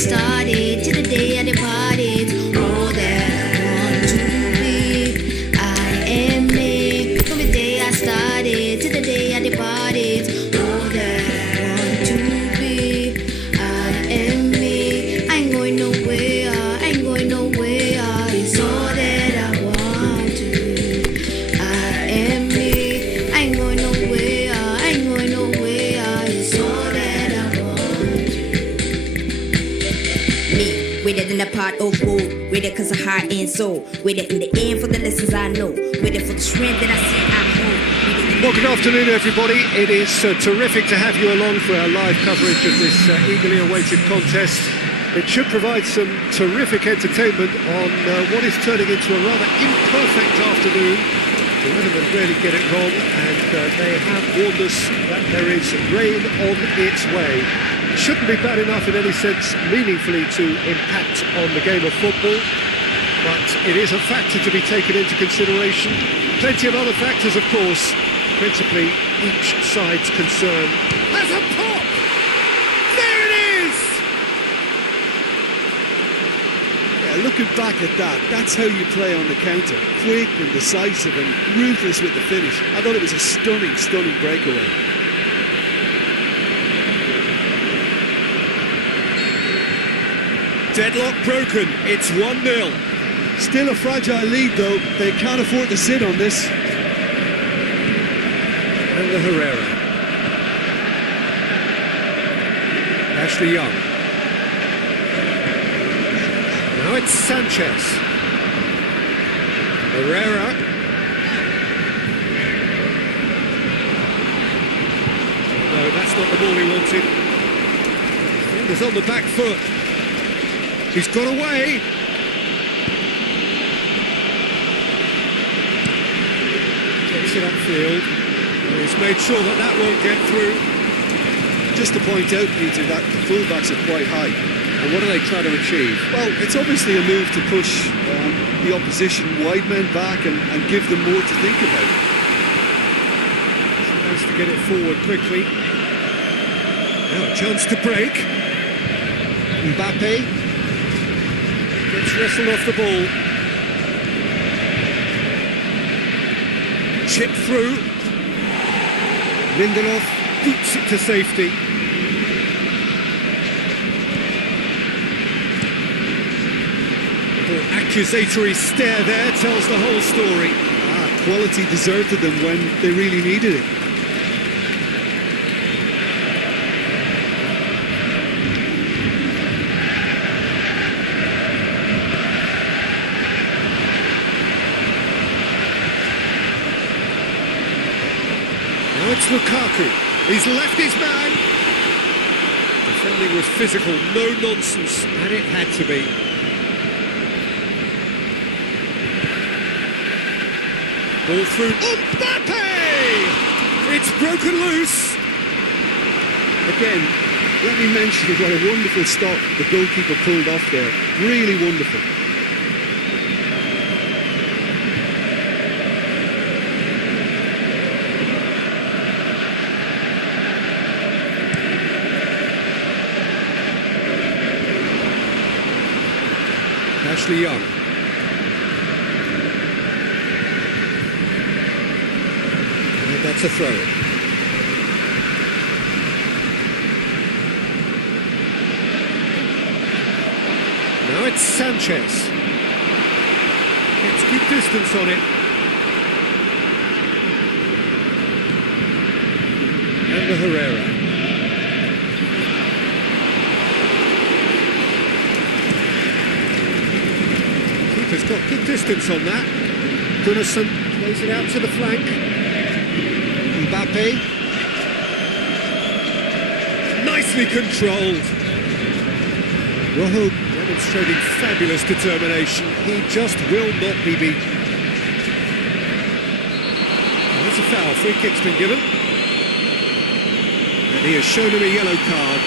started to the day I departed. All that I want to be, I am me. From the day I started to the day I departed. All that I want to be, I am me. I ain't going nowhere, I ain't going nowhere. It's all that I want to be. I am me. I ain't going nowhere, I ain't going nowhere. It's all that I want. Me, with it in the pot of gold, with it cause of heart and soul, with it in the end for the lessons I know, with it for the strength that I see I hold. Well, good afternoon, everybody. It is terrific to have you along for our live coverage of this eagerly awaited contest. It should provide some terrific entertainment on what is turning into a rather imperfect afternoon. The weathermen really get it wrong, and they have warned us that there is rain on its way. It shouldn't be bad enough in any sense meaningfully to impact on the game of football, but it is a factor to be taken into consideration. Plenty of other factors, of course, principally each side's concern. Has a pop! There it is! Yeah, looking back at that, that's how you play on the counter. Quick and decisive and ruthless with the finish. I thought it was a stunning, stunning breakaway. Deadlock broken, it's 1-0. Still a fragile lead though, they can't afford to sit on this. And the Herrera. Ashley Young. Now it's Sanchez. Herrera. No, that's not the ball he wanted. Fingers on the back foot. He's got away. Gets it upfield. He's made sure that that won't get through. Just to point out, Peter, that the fullbacks are quite high. And what are they trying to achieve? Well, it's obviously a move to push the opposition wide men back and give them more to think about. So nice to get it forward quickly. Now a chance to break. Mbappe gets wrestled off the ball. Chip through. Lindelof boots it to safety. Little accusatory stare there tells the whole story. Quality deserted them when they really needed it. Now it's Lukaku. He's left his man. Defending was physical, no nonsense, and it had to be. Ball through. Mbappe! It's broken loose. Again, let me mention what a wonderful stop the goalkeeper pulled off there. Really wonderful. Ashley Young. And that's a throw. Now it's Sanchez. Gets good distance on it. And the Herrera. Keeper's got good distance on that. Gunnarsson plays it out to the flank. Mbappe. Nicely controlled. Rojo demonstrating fabulous determination. He just will not be beaten. That's a foul. Free kick's been given. And he has shown him a yellow card.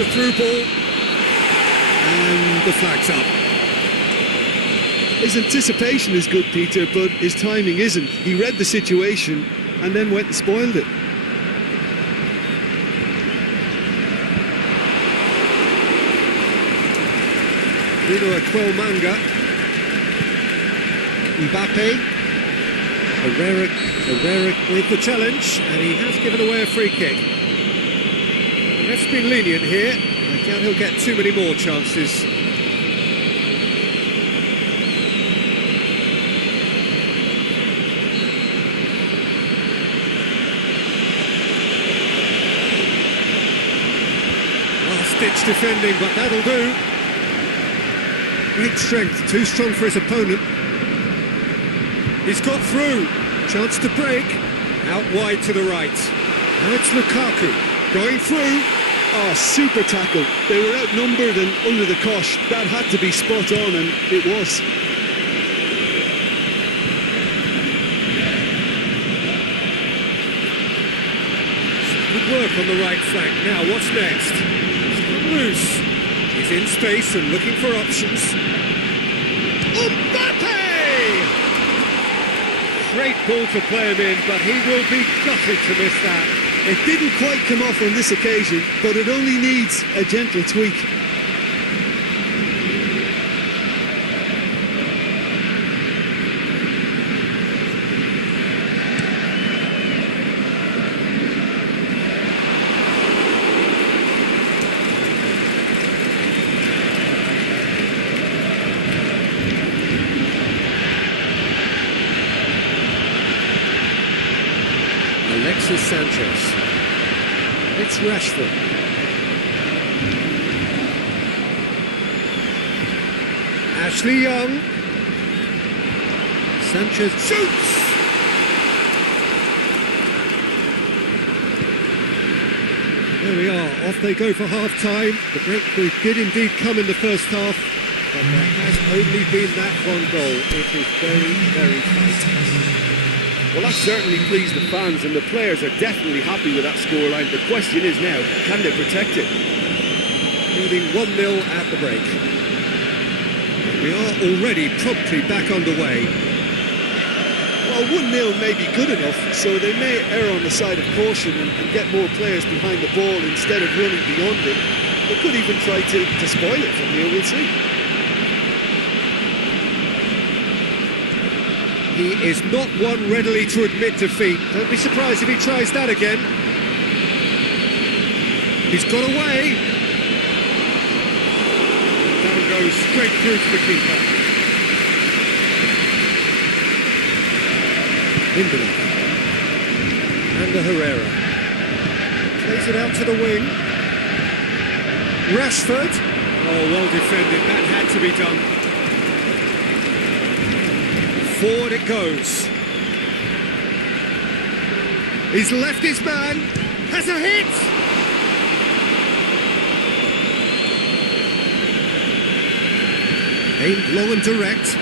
the through ball. And the flag's up. His anticipation is good, Peter, but his timing isn't. He read the situation and then went and spoiled it. Bruno Aquilmanga. Mbappe. Herrera with the challenge, and he has given away a free kick. The ref's been lenient here. I doubt he'll get too many more chances. Last-ditch defending, but that'll do. Great strength, too strong for his opponent. He's got through, chance to break, out wide to the right. Now it's Lukaku, going through. Oh, super tackle. They were outnumbered and under the cosh. That had to be spot on, and it was. Good work on the right flank. Now, what's next? He's got loose. He's in space and looking for options. Mbappe! Great ball to play him in, but he will be gutted to miss that. It didn't quite come off on this occasion, but it only needs a gentle tweak. Alexis Sanchez. It's Rashford. Ashley Young. Sanchez shoots! There we are, off they go for half-time. The breakthrough did indeed come in the first half, but there has only been that one goal. It is very, very tight. Well, that certainly pleased the fans, and the players are definitely happy with that scoreline. The question is now, can they protect it? Leading 1-0 at the break. We are already promptly back underway. Well, 1-0 may be good enough, so they may err on the side of caution and get more players behind the ball instead of running beyond it. They could even try to spoil it from here, we'll see. He is not one readily to admit defeat. Don't be surprised if he tries that again. He's got away. That'll go straight through to the keeper. Lindelof. And Herrera. Plays it out to the wing. Rashford. Oh, well defended. That had to be done. Forward it goes. He's left his man. Has a hit. Aimed low and direct.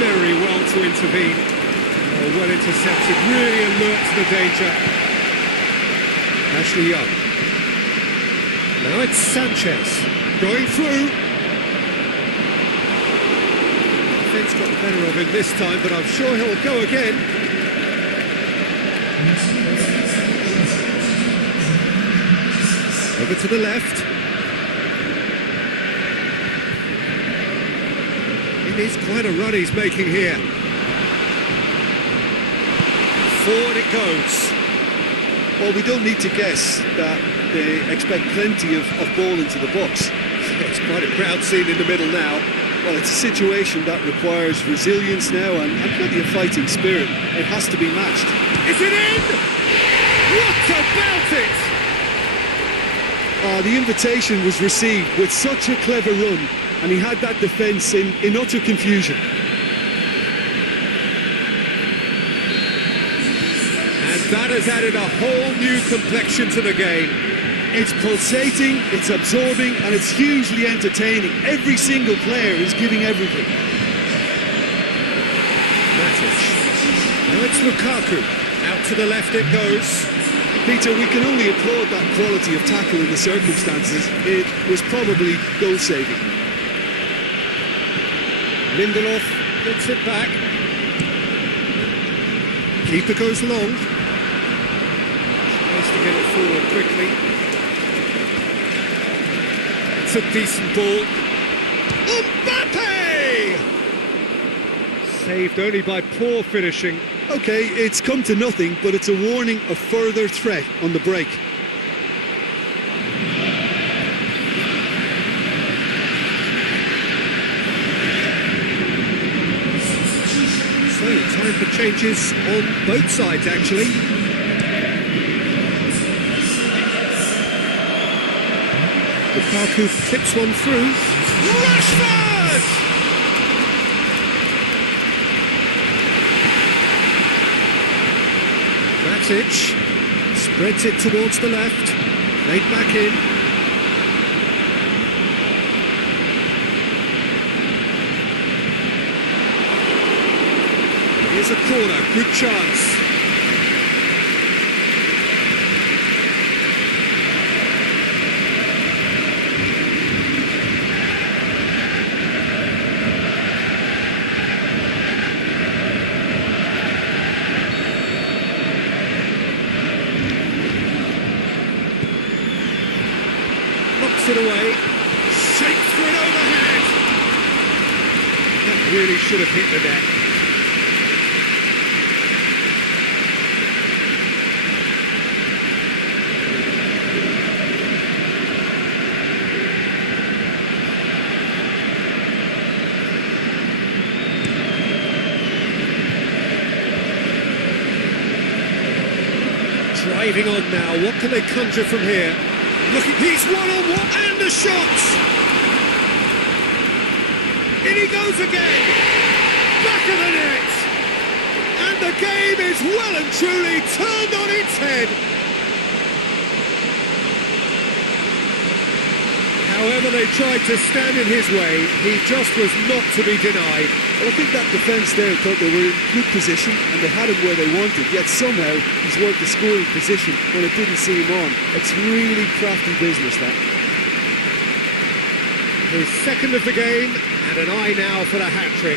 Very well to intervene. Oh, well intercepted. Really alert to the danger. Ashley Young. Now it's Sanchez. Going through. Defence got the better of him this time, but I'm sure he'll go again. Over to the left. It is quite a run he's making here. Forward it goes. Well, we don't need to guess that they expect plenty of ball into the box. It's quite a crowd scene in the middle now. Well, it's a situation that requires resilience now and plenty of fighting spirit. It has to be matched. Is it in? What about it? The invitation was received with such a clever run, and he had that defence in utter confusion. And that has added a whole new complexion to the game. It's pulsating, it's absorbing, and it's hugely entertaining. Every single player is giving everything. Matic. Now it's Lukaku. Out to the left it goes. Peter, we can only applaud that quality of tackle in the circumstances. It was probably goal-saving. Lindelof gets it back. Keeper goes long. Tries to get it forward quickly. It's a decent ball. Mbappe! Saved only by poor finishing. OK, it's come to nothing, but it's a warning of further threat on the break. So, time for changes on both sides, actually. Lukaku flips one through. Rashford! Matic spreads it towards the left. Laid back in. Here's a corner, good chance. Knocks it away. Shapes for an overhead. That really should have hit the net. Driving on now, what can they conjure from here? Look, he's one-on-one, and the shot! In he goes again! Back of the net! And the game is well and truly turned on its head! However they tried to stand in his way, he just was not to be denied. Well, I think that defence there thought they were in good position and they had him where they wanted, yet somehow he's worked the scoring position when it didn't see him on. It's really crafty business, that. His second of the game, and an eye now for the hat-trick.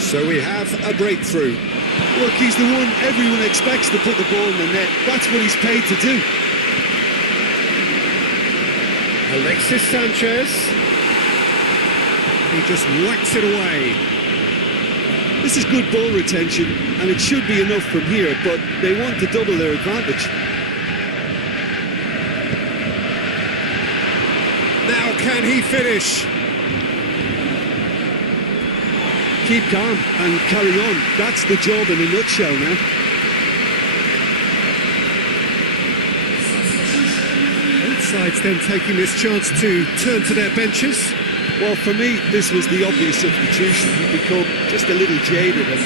So we have a breakthrough. Look, he's the one everyone expects to put the ball in the net. That's what he's paid to do. Alexis Sanchez. He just whacks it away. This is good ball retention, and it should be enough from here, but they want to double their advantage. Now can he finish? Keep calm and carry on. That's the job in a nutshell now. Both sides then taking this chance to turn to their benches. Well, for me, this was the obvious substitution. He'd become just a little jaded, and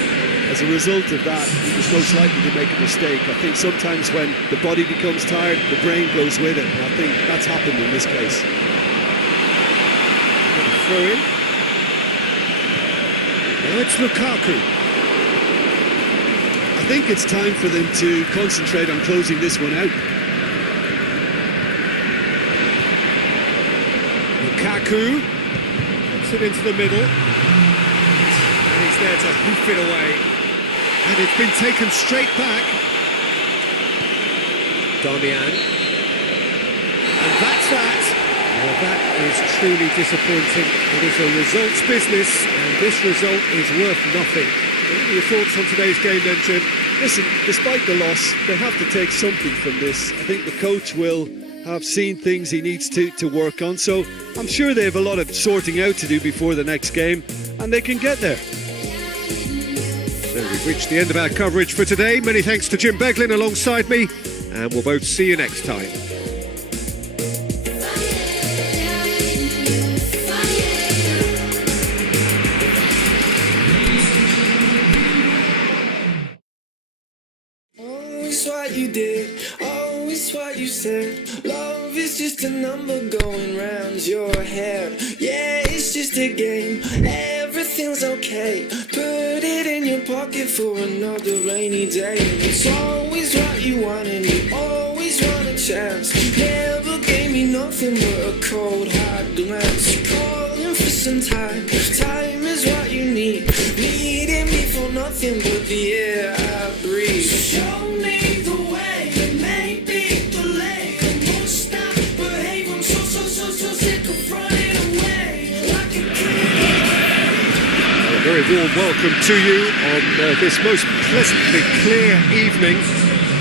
as a result of that, he was most likely to make a mistake. I think sometimes when the body becomes tired, the brain goes with it, and I think that's happened in this case. Throw in. Now it's Lukaku. I think it's time for them to concentrate on closing this one out. Lukaku puts it into the middle. And he's there to hoof it away. And it's been taken straight back. Darmian. And that's that. Well, that is truly disappointing. It is a results business, and this result is worth nothing. What are your thoughts on today's game then, Jim? Listen, despite the loss, they have to take something from this. I think the coach will have seen things he needs to work on, so I'm sure they have a lot of sorting out to do before the next game, and they can get there. So we've reached the end of our coverage for today. Many thanks to Jim Beglin alongside me, and we'll both see you next time. you did, always what you said. Love is just a number going round your head. Yeah, it's just a game, everything's okay. Put it in your pocket for another rainy day. It's always what you want and you always want a chance. Never gave me nothing but a cold hard glance. Calling for some time, time is what you need. Needing me for nothing but the air I breathe. So show me the way, it may be delayed. I won't stop, behave, I'm so sick of running away. Like a A very warm welcome to you on this most pleasantly clear evening.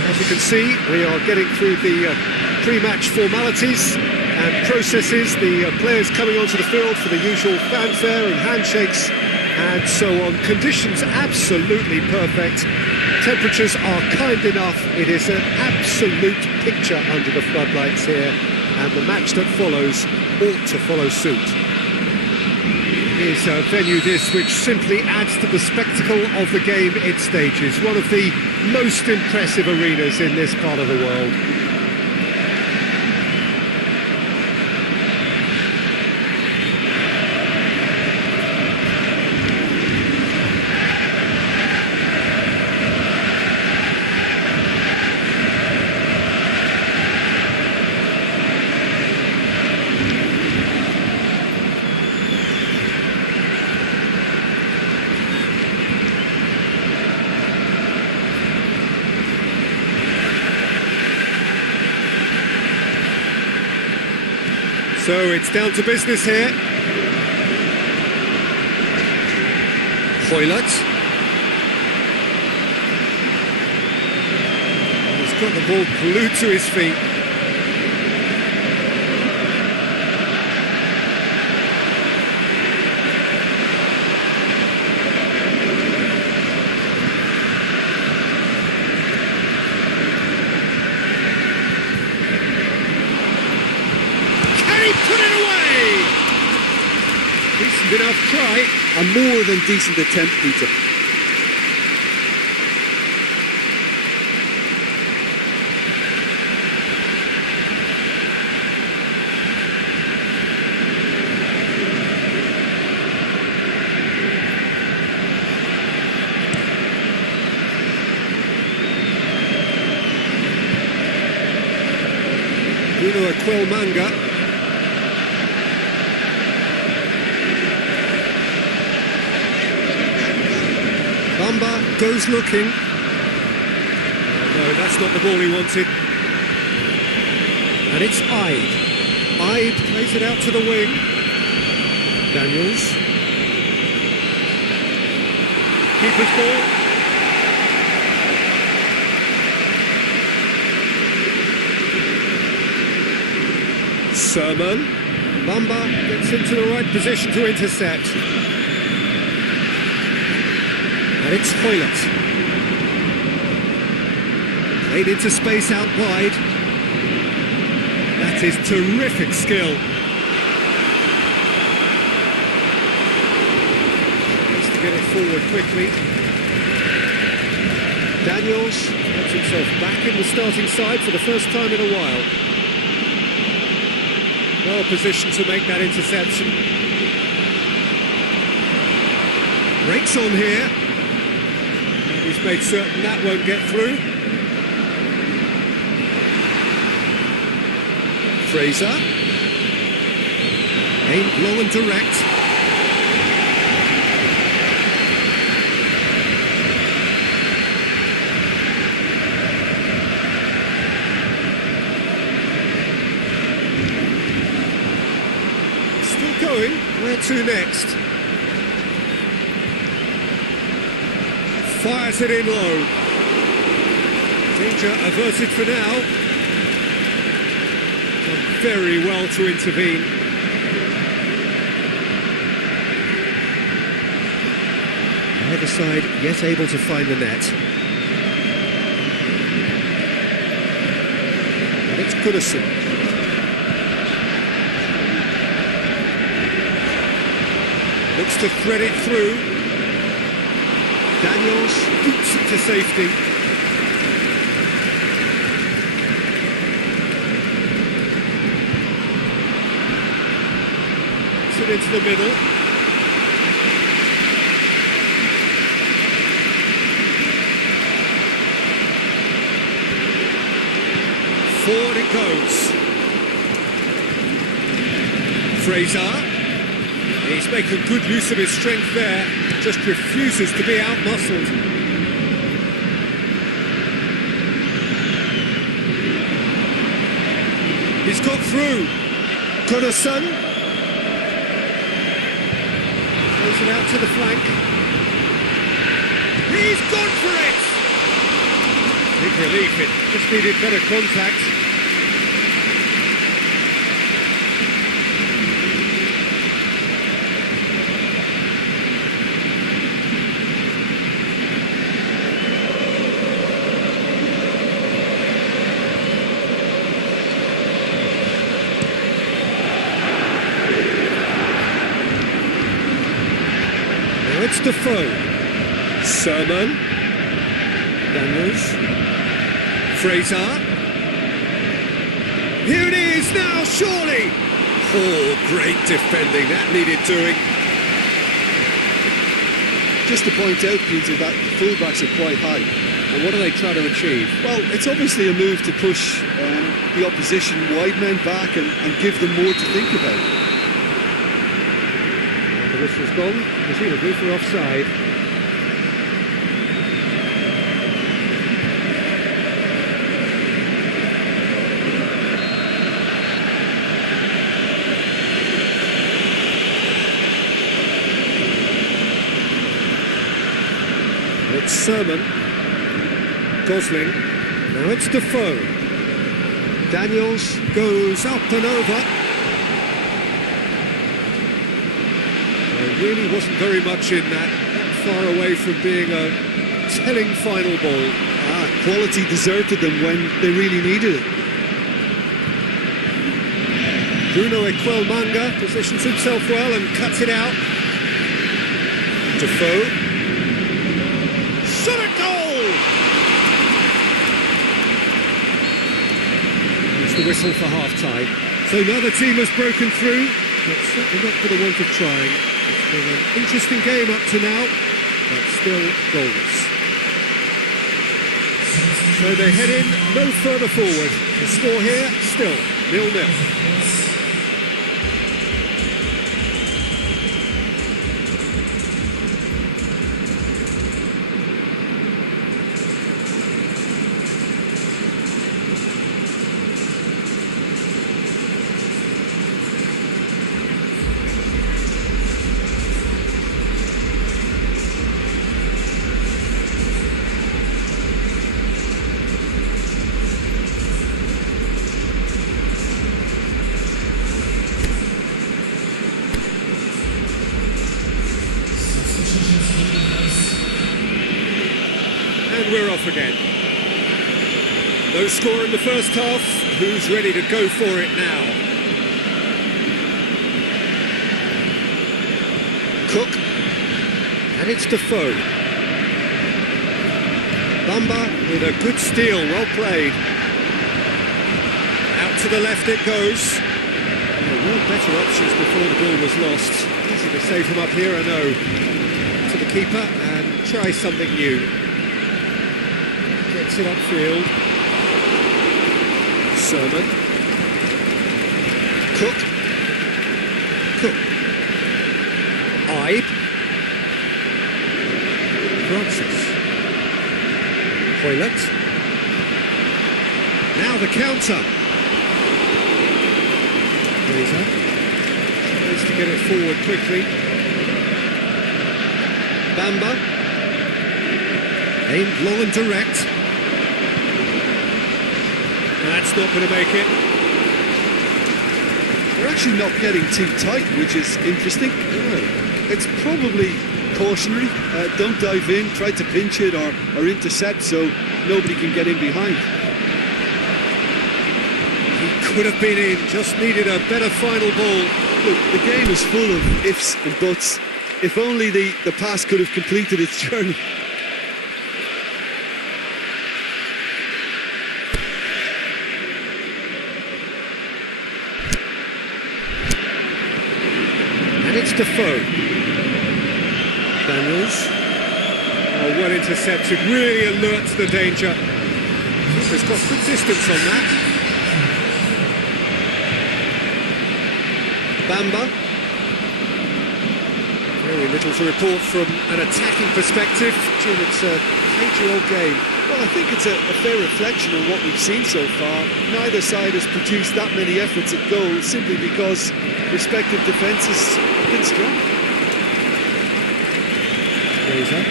As you can see, we are getting through the pre-match formalities and processes, the players coming onto the field for the usual fanfare and handshakes and so on. Conditions absolutely perfect. Temperatures are kind enough. It is an absolute picture under the floodlights here, and the match that follows ought to follow suit. It is a venue this which simply adds to the spectacle of the game it stages. One of the most impressive arenas in this part of the world. So it's down to business here. Hoylett. He's got the ball glued to his feet. Put it away! Decent enough try. A more than decent attempt, Peter. Bruno Aquilmanga. Bamba goes looking. No, that's not the ball he wanted. And it's Ide. Ide plays it out to the wing. Daniels. Keeper's ball. Sermon. Bamba gets into the right position to intercept. And it's Hoylett. Played into space out wide. That is terrific skill. Has to get it forward quickly. Daniels gets himself back in the starting side for the first time in a while. Well positioned to make that interception. Breaks on here. He's made certain that won't get through. Fraser. Aimed long and direct. Still going. Where to next? Fires it in low. Danger averted for now. Done very well to intervene. Either side yet able to find the net. And it's Goodison. Looks to thread it through. Daniels boots it to safety. into the middle. Forward it goes. Fraser. He's making good use of his strength there. Just refuses to be out-muscled. He's got through. Gunnarsson. Throws it out to the flank. He's gone for it! Big relief, it just needed better contact. Now it's Defoe. Sermon. Daniels. Fraser. Here it is now, surely! Oh, great defending, that needed doing. Just to point out, Peter, that the fullbacks are quite high. And what do they try to achieve? Well, it's obviously a move to push the opposition wide men back and give them more to think about. Well, the whistle's gone, presumably for offside. It's Sermon. Gosling. Now it's Defoe. Daniels goes up and over. There really wasn't very much in that. Not far away from being a telling final ball. Quality deserted them when they really needed it. Bruno Ekwelmanga positions himself well and cuts it out. Defoe. Shot a goal! It's the whistle for half-time. So now the team has broken through, but certainly not for the want of trying. It's been an interesting game up to now, but still goals. So they head in no further forward. The score here, still 0-0. And we're off again. No score in the first half. Who's ready to go for it now? Cook. And it's Defoe. Bamba with a good steal, well played. Out to the left it goes. There were better options before the ball was lost. Easy to save him up here, I know. To the keeper and try something new. Gets it upfield. Sermon. Cook. Cook. Ibe. Francis. Hoylett. Now the counter. Fraser. Tries to get it forward quickly. Bamba. Aimed long and direct. That's not going to make it. They're actually not getting too tight, which is interesting. It's probably cautionary. Don't dive in, try to pinch it or intercept so nobody can get in behind. He could have been in, just needed a better final ball. Look, the game is full of ifs and buts. If only the pass could have completed its journey. And it's Defoe. Daniels. Oh, well intercepted, really alert to the danger. Keeper's got good distance on that. Bamba. Very little to report from an attacking perspective. Jim, it's a cagey-old game. Well, I think it's a fair reflection on what we've seen so far. Neither side has produced that many efforts at goal simply because respective defences have been strong. Fraser.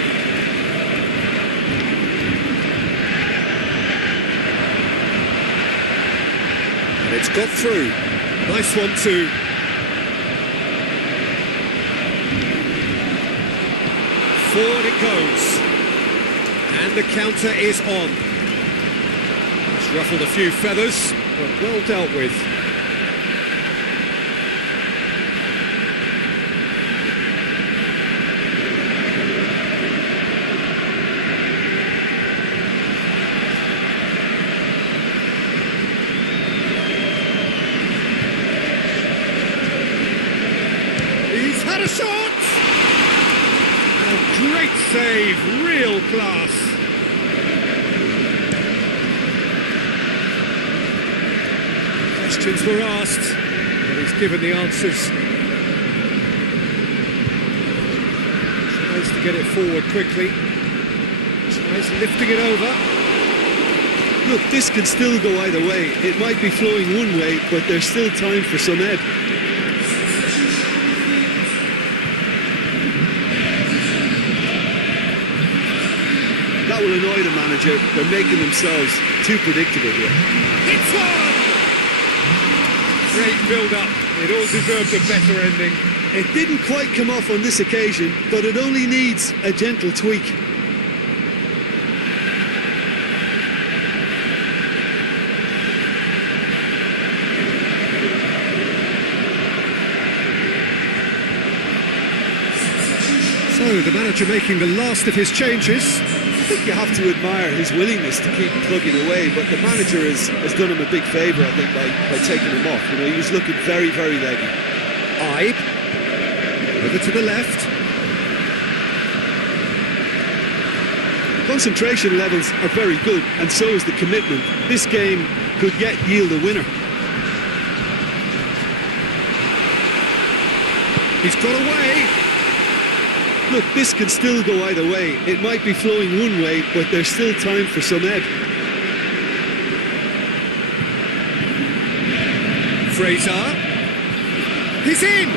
And it's got through. Nice one too. Forward it goes. And the counter is on. It's ruffled a few feathers, but well dealt with. He's had a shot! Oh, great save, real class. Questions were asked, but he's given the answers. Tries to get it forward quickly. Tries lifting it over. Look, this can still go either way. It might be flowing one way, but there's still time for some ebb. That will annoy the manager. They're making themselves too predictable here. It's on! Great build-up. It all deserved a better ending. It didn't quite come off on this occasion, but it only needs a gentle tweak. So, the manager making the last of his changes. I think you have to admire his willingness to keep plugging away, but the manager has done him a big favour, I think, by taking him off. You know, he was looking very, very leggy. Ibe. Over to the left. Concentration levels are very good, and so is the commitment. This game could yet yield a winner. He's got away. Look, this can still go either way. It might be flowing one way, but there's still time for some ebb. Fraser. He's in.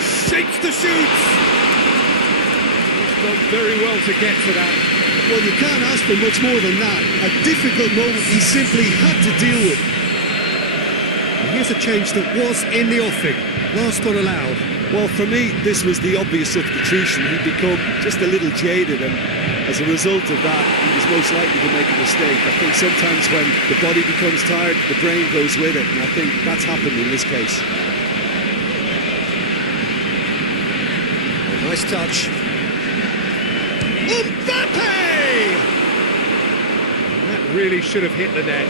Shapes the shoots. He's done very well to get to that. Well, you can't ask for much more than that. A difficult moment he simply had to deal with. And here's a change that was in the offing. Last one allowed. Well, for me, this was the obvious substitution. He'd become just a little jaded, and as a result of that, he was most likely to make a mistake. I think sometimes when the body becomes tired, the brain goes with it, and I think that's happened in this case. Oh, nice touch. Mbappe! That really should have hit the net.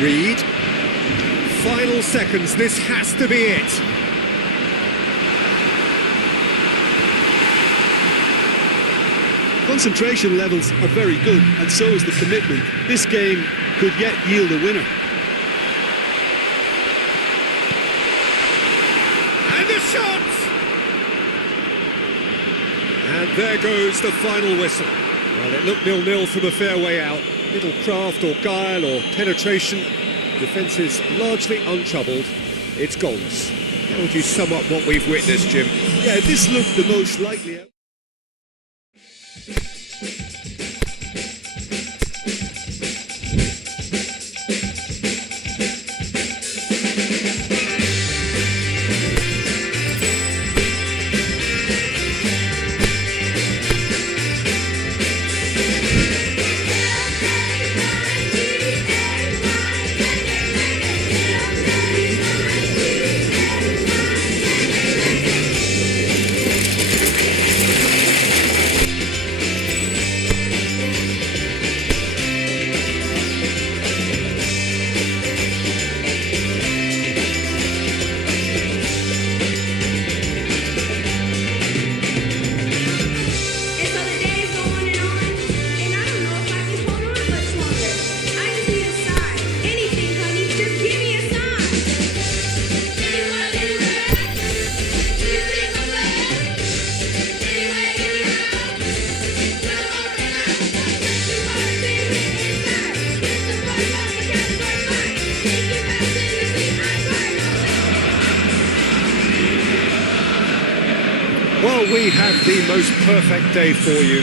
Reed. Final seconds, this has to be it. Concentration levels are very good, and so is the commitment. This game could yet yield a winner. And the shot! And there goes the final whistle. Well, it looked 0-0 from a fair way out. Little craft or guile or penetration. Defence is largely untroubled. It's goals. How would you sum up what we've witnessed, Jim? Yeah, this looked the most likely. we have the most perfect day for you.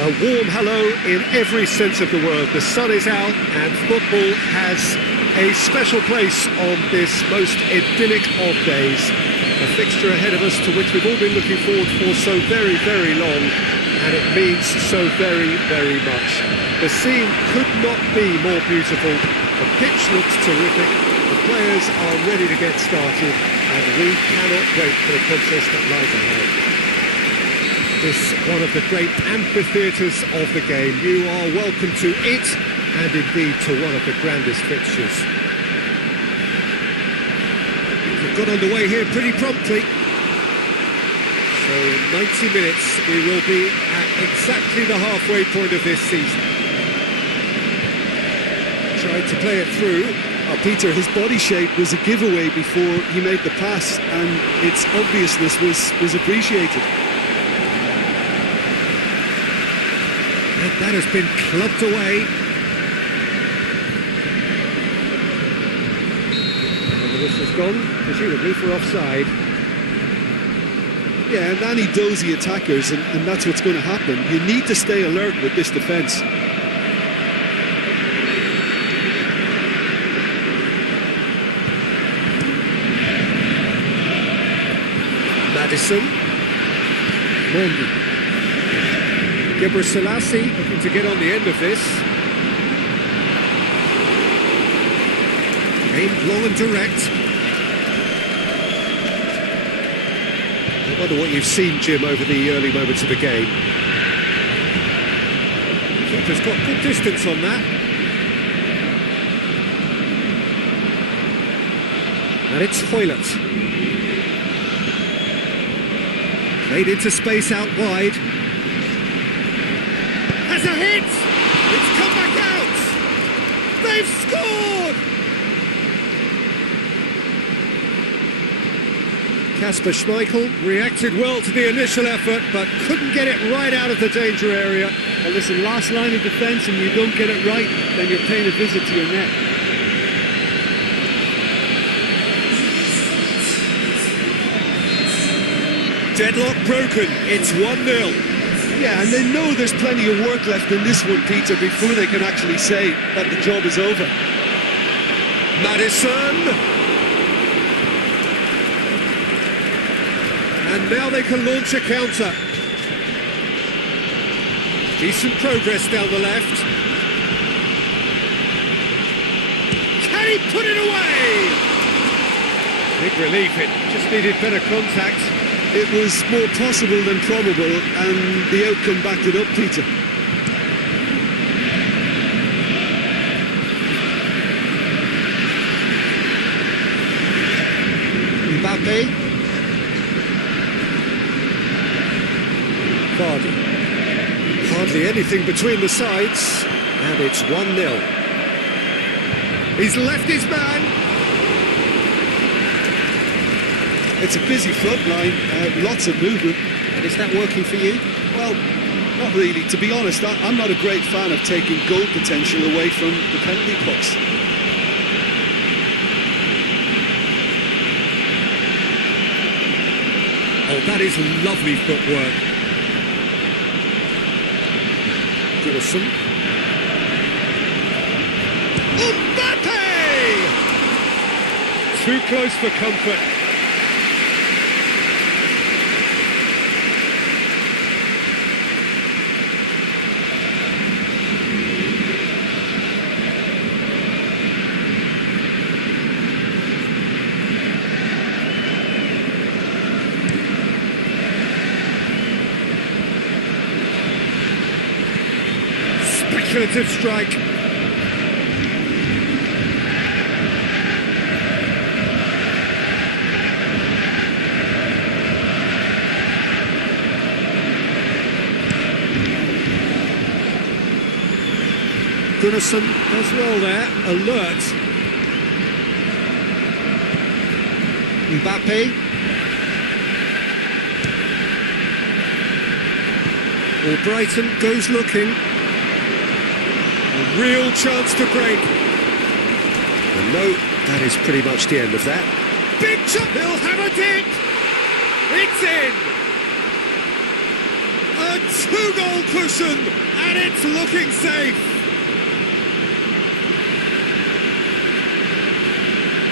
A warm hello in every sense of the word. The sun is out and football has a special place on this most idyllic of days. A fixture ahead of us to which we've all been looking forward for so very, very long, and it means so very, very much. The scene could not be more beautiful. The pitch looks terrific. The players are ready to get started, and we cannot wait for the contest that lies ahead. This one of the great amphitheatres of the game. You are welcome to it, and indeed to one of the grandest fixtures. We've got underway here pretty promptly. So in 90 minutes we will be at exactly the halfway point of this season. Tried to play it through. Peter, his body shape was a giveaway before he made the pass, and its obviousness was appreciated. And that has been clubbed away. And the whistle's gone, presumably for offside. Yeah, and any dozy attackers, and that's what's going to happen. You need to stay alert with this defence. Madison. Mendy. Gebrselassie looking to get on the end of this. Aimed long and direct. I wonder what you've seen, Jim, over the early moments of the game. Keeper's got good distance on that. And it's Hoylett. Played into space out wide. Has a hit! It's come back out! They've scored! Kasper Schmeichel reacted well to the initial effort, but couldn't get it right out of the danger area. Well, listen, last line of defence, and you don't get it right, then you're paying a visit to your net. Deadlock broken, it's 1-0. Yeah, and they know there's plenty of work left in this one, Peter, before they can actually say that the job is over. Madison! And now they can launch a counter. Decent progress down the left. Can he put it away? Big relief, it just needed better contact. It was more possible than probable, and the outcome backed it up, Peter. Mbappe. Vardy. Hardly anything between the sides, and it's 1-0. He's left his man. It's a busy front line, lots of movement. And is that working for you? Well, not really. To be honest, I'm not a great fan of taking goal potential away from the penalty box. Oh, that is lovely footwork. Goodison. Mbappe! Too close for comfort. Speculative strike. Goodison does well there, alert. Mbappe. Brighton goes looking. A real chance to break. And no, that is pretty much the end of that. Big shot, he'll have a dip! It's in! A two-goal cushion, and it's looking safe.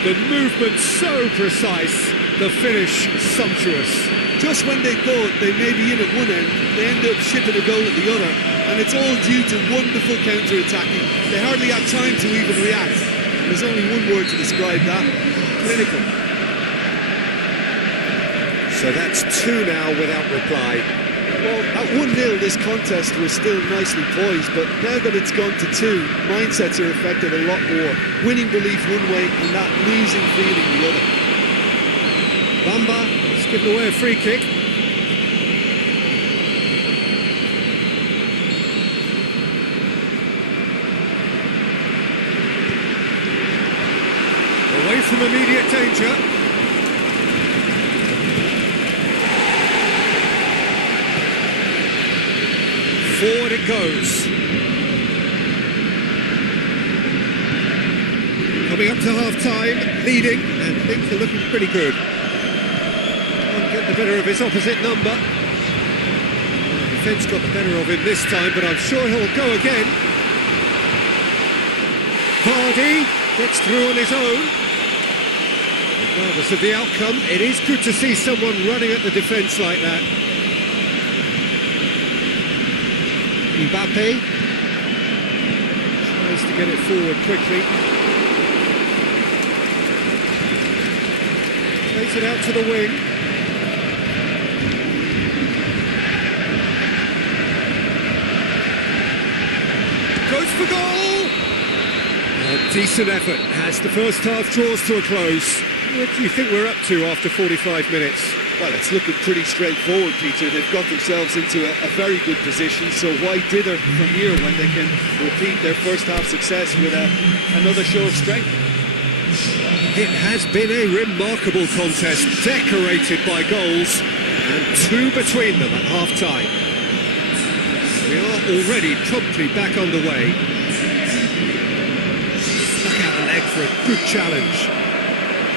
The movement so precise, the finish sumptuous. Just when they thought they may be in at one end, they end up shipping a goal at the other, and it's all due to wonderful counter-attacking. They hardly had time to even react. There's only one word to describe that: clinical. So that's two now without reply. Well, at 1-0 this contest was still nicely poised, but now that it's gone to 2, mindsets are affected a lot more. Winning belief one way and that losing feeling the other. Bamba has given away a free kick. Away from immediate danger. Forward it goes. Coming up to half-time, leading, and things are looking pretty good. Can't get the better of his opposite number. The defence got the better of him this time, but I'm sure he'll go again. Vardy gets through on his own. Regardless of the outcome, it is good to see someone running at the defence like that. Mbappe tries to get it forward quickly. Plays it out to the wing. Goes for goal! A decent effort as the first half draws to a close. What do you think we're up to after 45 minutes? Well, it's looking pretty straightforward, Peter. They've got themselves into a very good position, so why dither from here when they can repeat their first half success with another show of strength? It has been a remarkable contest, decorated by goals, and two between them at half-time. We are already promptly back underway. Stuck out the leg for a good challenge.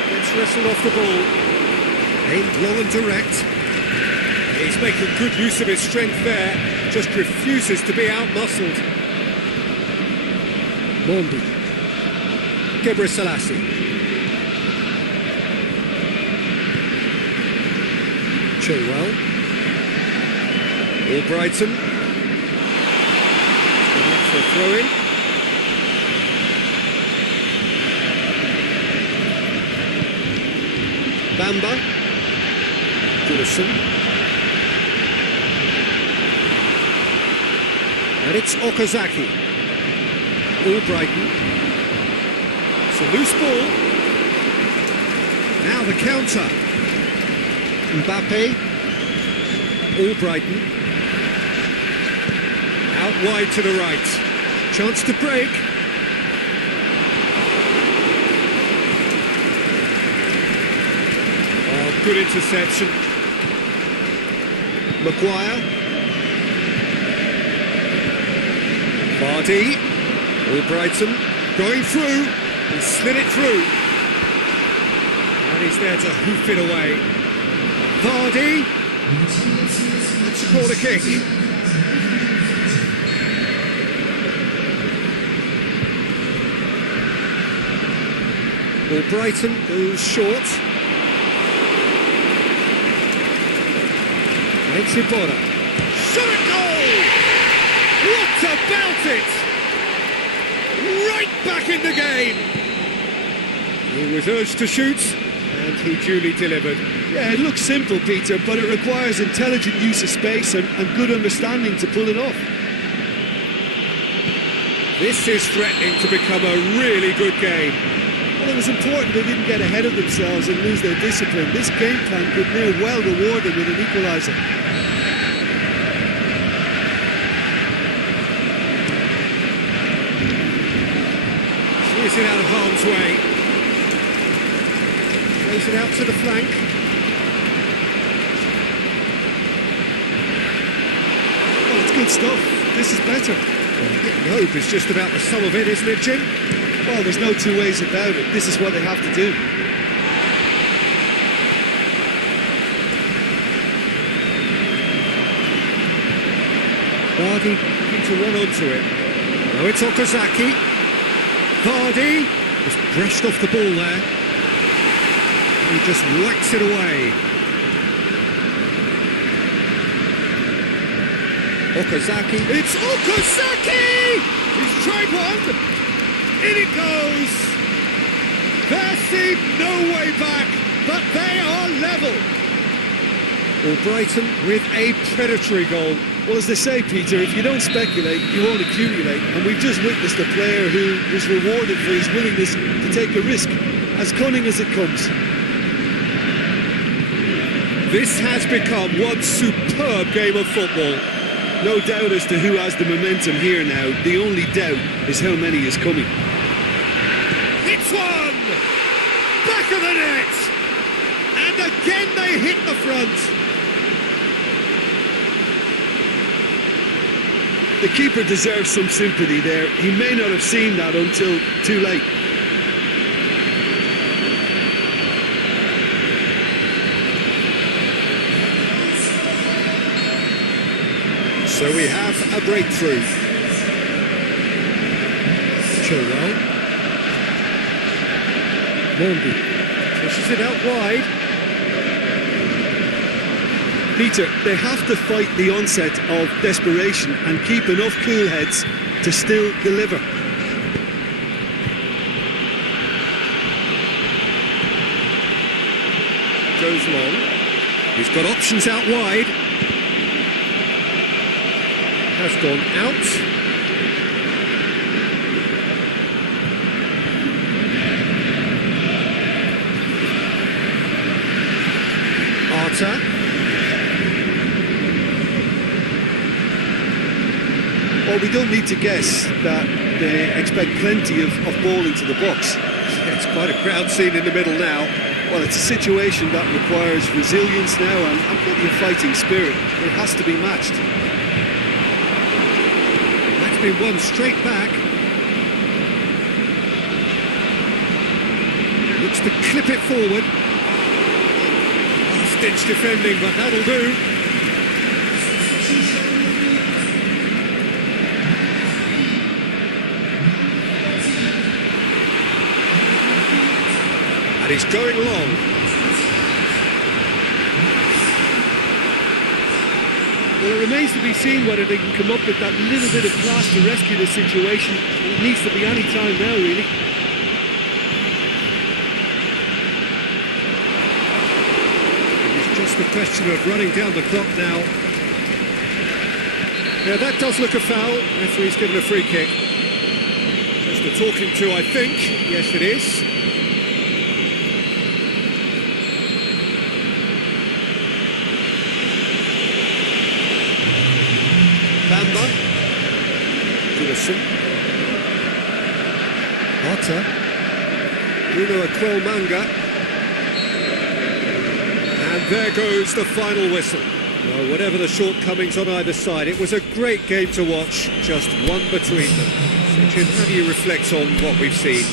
Gets wrestled off the ball. Aimed long and direct. He's making good use of his strength there, just refuses to be out-muscled. Mombi. Gebre Selassie. Chilwell. Albrighton. For a throw-in. Bamba. Goodison. And it's Okazaki. Albrighton. It's a loose ball. Now the counter. Mbappe. Albrighton. Out wide to the right. Chance to break. Oh, good interception. Maguire. Vardy. Albrighton going through. He slid it through. And he's there to hoof it away. Vardy. That's a corner kick. Albrighton goes short. It's Iborra. Shot at goal! What about it? Right back in the game! He was urged to shoot, and he duly delivered. Yeah, it looks simple, Peter, but it requires intelligent use of space and good understanding to pull it off. This is threatening to become a really good game. Well, it was important they didn't get ahead of themselves and lose their discipline. This game plan could now well reward them with an equaliser. Clears it out of harm's way. Plays it out to the flank. Well, it's good stuff. This is better. Getting hope is just about the sum of it, isn't it, Jim? Well, there's no two ways about it. This is what they have to do. Vardy looking to run onto it. Now it's Okazaki. Vardy just brushed off the ball there. He just whacks it away. Okazaki. It's Okazaki! He's tried one. In it goes. There seemed no way back, but they are level. Well, Brighton with a predatory goal. Well, as they say, Peter, if you don't speculate, you won't accumulate. And we've just witnessed a player who was rewarded for his willingness to take a risk, as cunning as it comes. This has become one superb game of football. No doubt as to who has the momentum here now. The only doubt is how many is coming. It's one! Back of the net! And again they hit the front. The keeper deserves some sympathy there. He may not have seen that until too late. So we have a breakthrough. Chilwell. Mondi pushes it out wide. Peter, they have to fight the onset of desperation and keep enough cool heads to still deliver. Goes long. He's got options out wide. Has gone out. Arta. Well, we don't need to guess that they expect plenty of ball into the box. It's quite a crowd scene in the middle now. Well, it's a situation that requires resilience now and plenty of fighting spirit. It has to be matched. That's been won straight back. Looks to clip it forward. Last-ditch defending, but that'll do. And he's going long. Well, it remains to be seen whether they can come up with that little bit of class to rescue the situation. And it needs to be any time now, really. It's just a question of running down the clock now. Yeah, that does look a foul. Referee's given a free kick. Just a talking to, I think. Yes, it is. Bamba, Goodison, Arta, Bruno Aquilmanga, and there goes the final whistle. Well, whatever the shortcomings on either side, it was a great game to watch, just one between them. Sachin, how do you reflect on what we've seen?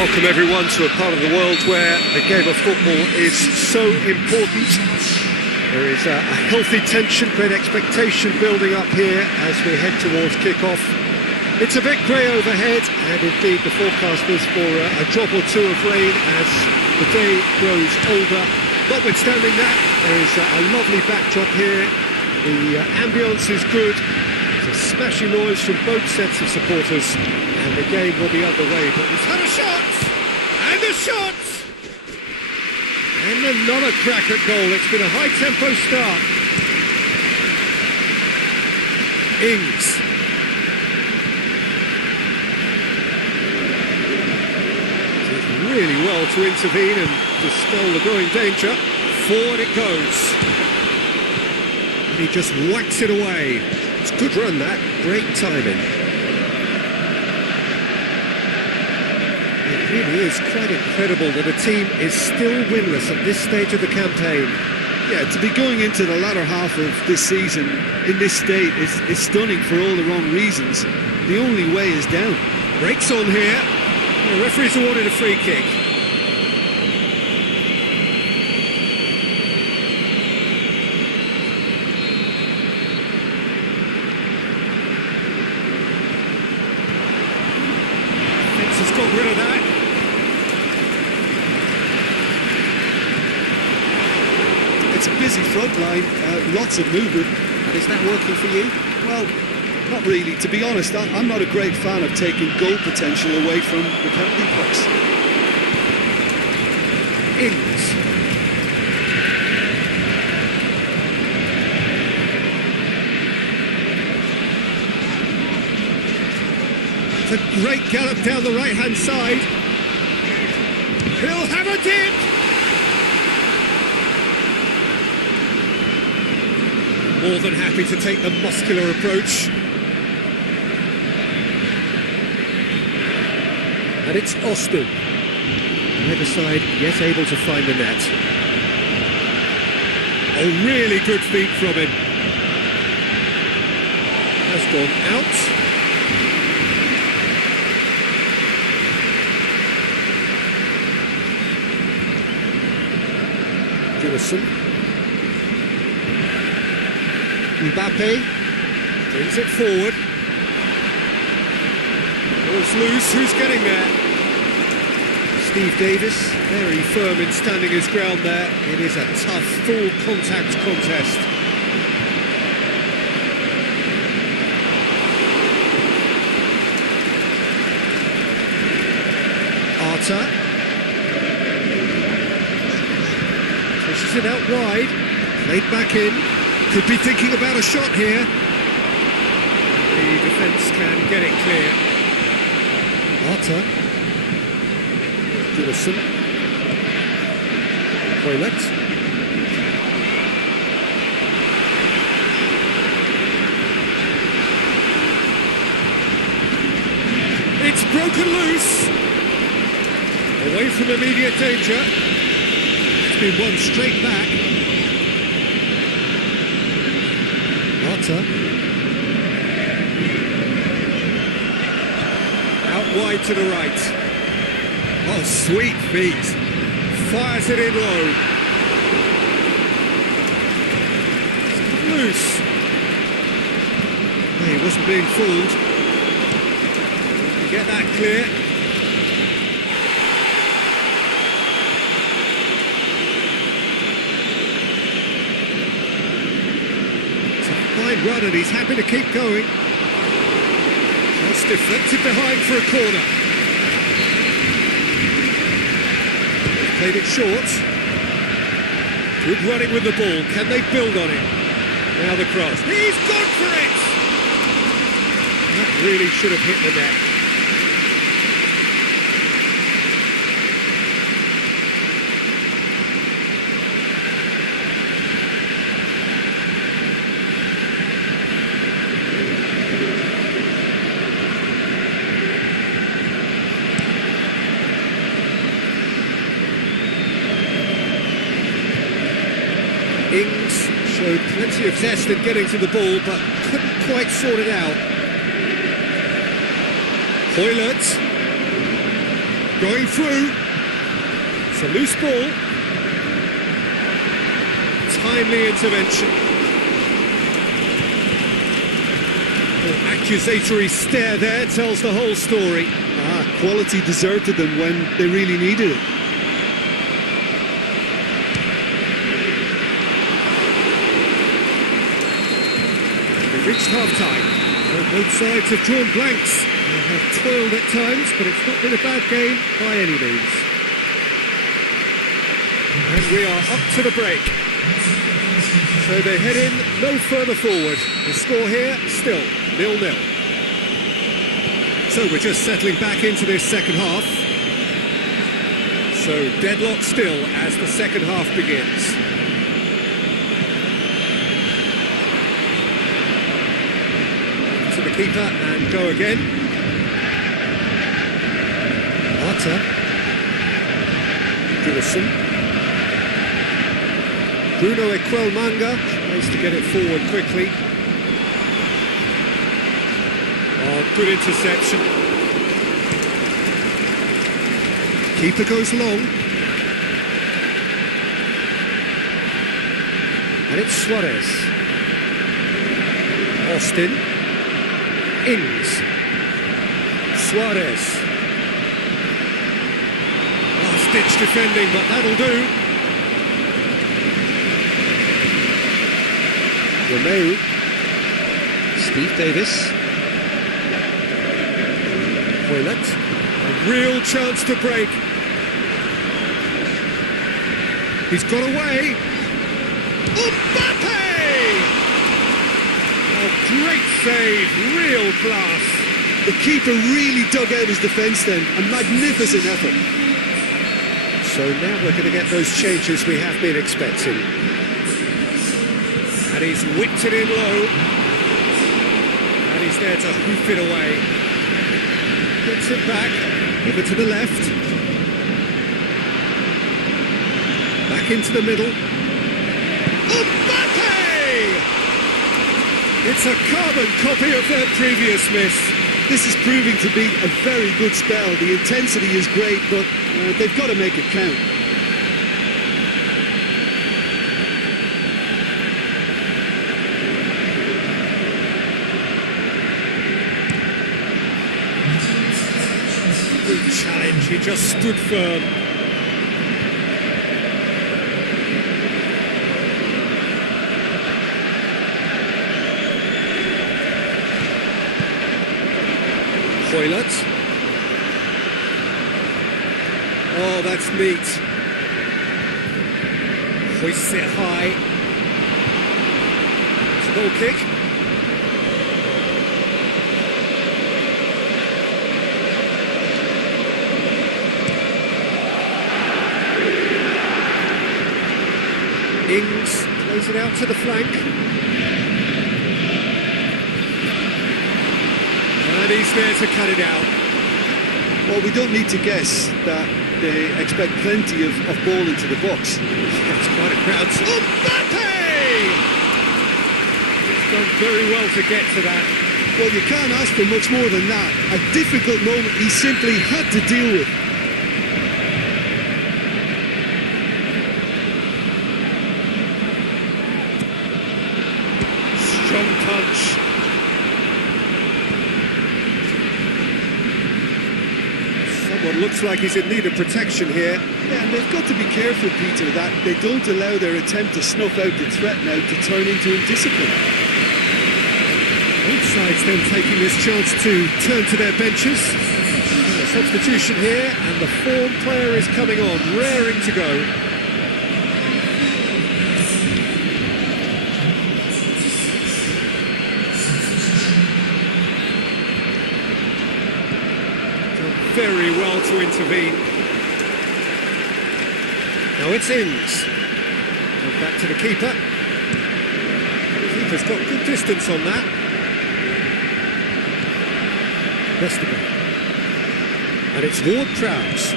Welcome everyone to a part of the world where the game of football is so important. There is a healthy tension, great expectation building up here as we head towards kick-off. It's a bit grey overhead, and indeed the forecast was for a drop or two of rain as the day grows older. Notwithstanding that, there's a lovely backdrop here. The ambience is good. There's a smashing noise from both sets of supporters, and the game will be underway. But we've had a shot! And a shot! And another crack at goal. It's been a high-tempo start. Ings. Did really well to intervene and dispel the growing danger. Forward it goes. And he just whacks it away. It's a good run, that. Great timing. It really is quite incredible that a team is still winless at this stage of the campaign. Yeah, to be going into the latter half of this season in this state is stunning for all the wrong reasons. The only way is down. Breaks on here. The referee's awarded a free kick. Fence has got rid of that. It's a busy front line, lots of movement. And is that working for you? Well, not really. To be honest, I'm not a great fan of taking goal potential away from the penalty box. Ings. It's a great gallop down the right-hand side. He'll have a dip! More than happy to take the muscular approach. And it's Austin. Either side, yet able to find the net. A really good feat from him. Has gone out. Jillison. Mbappe brings it forward. Ball's loose, who's getting there? Steve Davis, very firm in standing his ground there. It is a tough, full contact contest. Arta. Pushes it out wide. Played back in. Could be thinking about a shot here. The defence can get it clear. Arta. Jillison. Hoylett. It's broken loose. Away from immediate danger. It's been won straight back. Arta. Out wide to the right. Oh, sweet feet. Fires it in low. It's loose. He wasn't being fooled. Get that clear. It's a fine run and he's happy to keep going. That's deflected behind for a corner. Played it short. Good running with the ball. Can they build on it? Now the cross. He's gone for it! That really should have hit the net. Ings showed plenty of zest in getting to the ball, but couldn't quite sort it out. Hoylett going through. It's a loose ball. Timely intervention. Accusatory stare there tells the whole story. Quality deserted them when they really needed it. We've reached half-time. Well, both sides have drawn blanks. They have toiled at times, but it's not been a bad game by any means. And we are up to the break. So they head in no further forward. The score here, still 0-0. So we're just settling back into this second half. So deadlock still as the second half begins. To the keeper and go again. Arta. Gillison. Bruno Equelmanga tries to get it forward quickly. Oh, good interception. Keeper goes long. And it's Suarez. Austin. Ings. Suarez. Last-ditch defending, but that'll do. Romeu. Steve Davis. Hoylett. A real chance to break. He's got away. Mbappe! Oh, great save, real class. The keeper really dug out his defence then. A magnificent effort. So now we're going to get those changes we have been expecting. And he's whipped it in low. And he's there to hoof it away. Gets it back, over to the left. Back into the middle. Mbappe! It's a carbon copy of their previous miss. This is proving to be a very good spell. The intensity is great, but they've got to make it count. Good challenge, he just stood firm. Hoylett. Oh, that's neat. Hoists it high. It's a goal kick. Ings plays it out to the flank. And he's there to cut it out. Well, we don't need to guess that they expect plenty of ball into the box. That's quite a crowd. Mbappe! He's done very well to get to that. Well, you can't ask for much more than that. A difficult moment he simply had to deal with. Strong punch. Someone looks like he's in need of protection here. Yeah, and they've got to be careful, Peter, that they don't allow their attempt to snuff out the threat now to turn into indiscipline. Both sides then taking this chance to turn to their benches. And a substitution here, and the form player is coming on, raring to go. Very well to intervene. Now it's Ings. And back to the keeper. The keeper's got good distance on that. Vestergaard. And it's Ward-Prowse.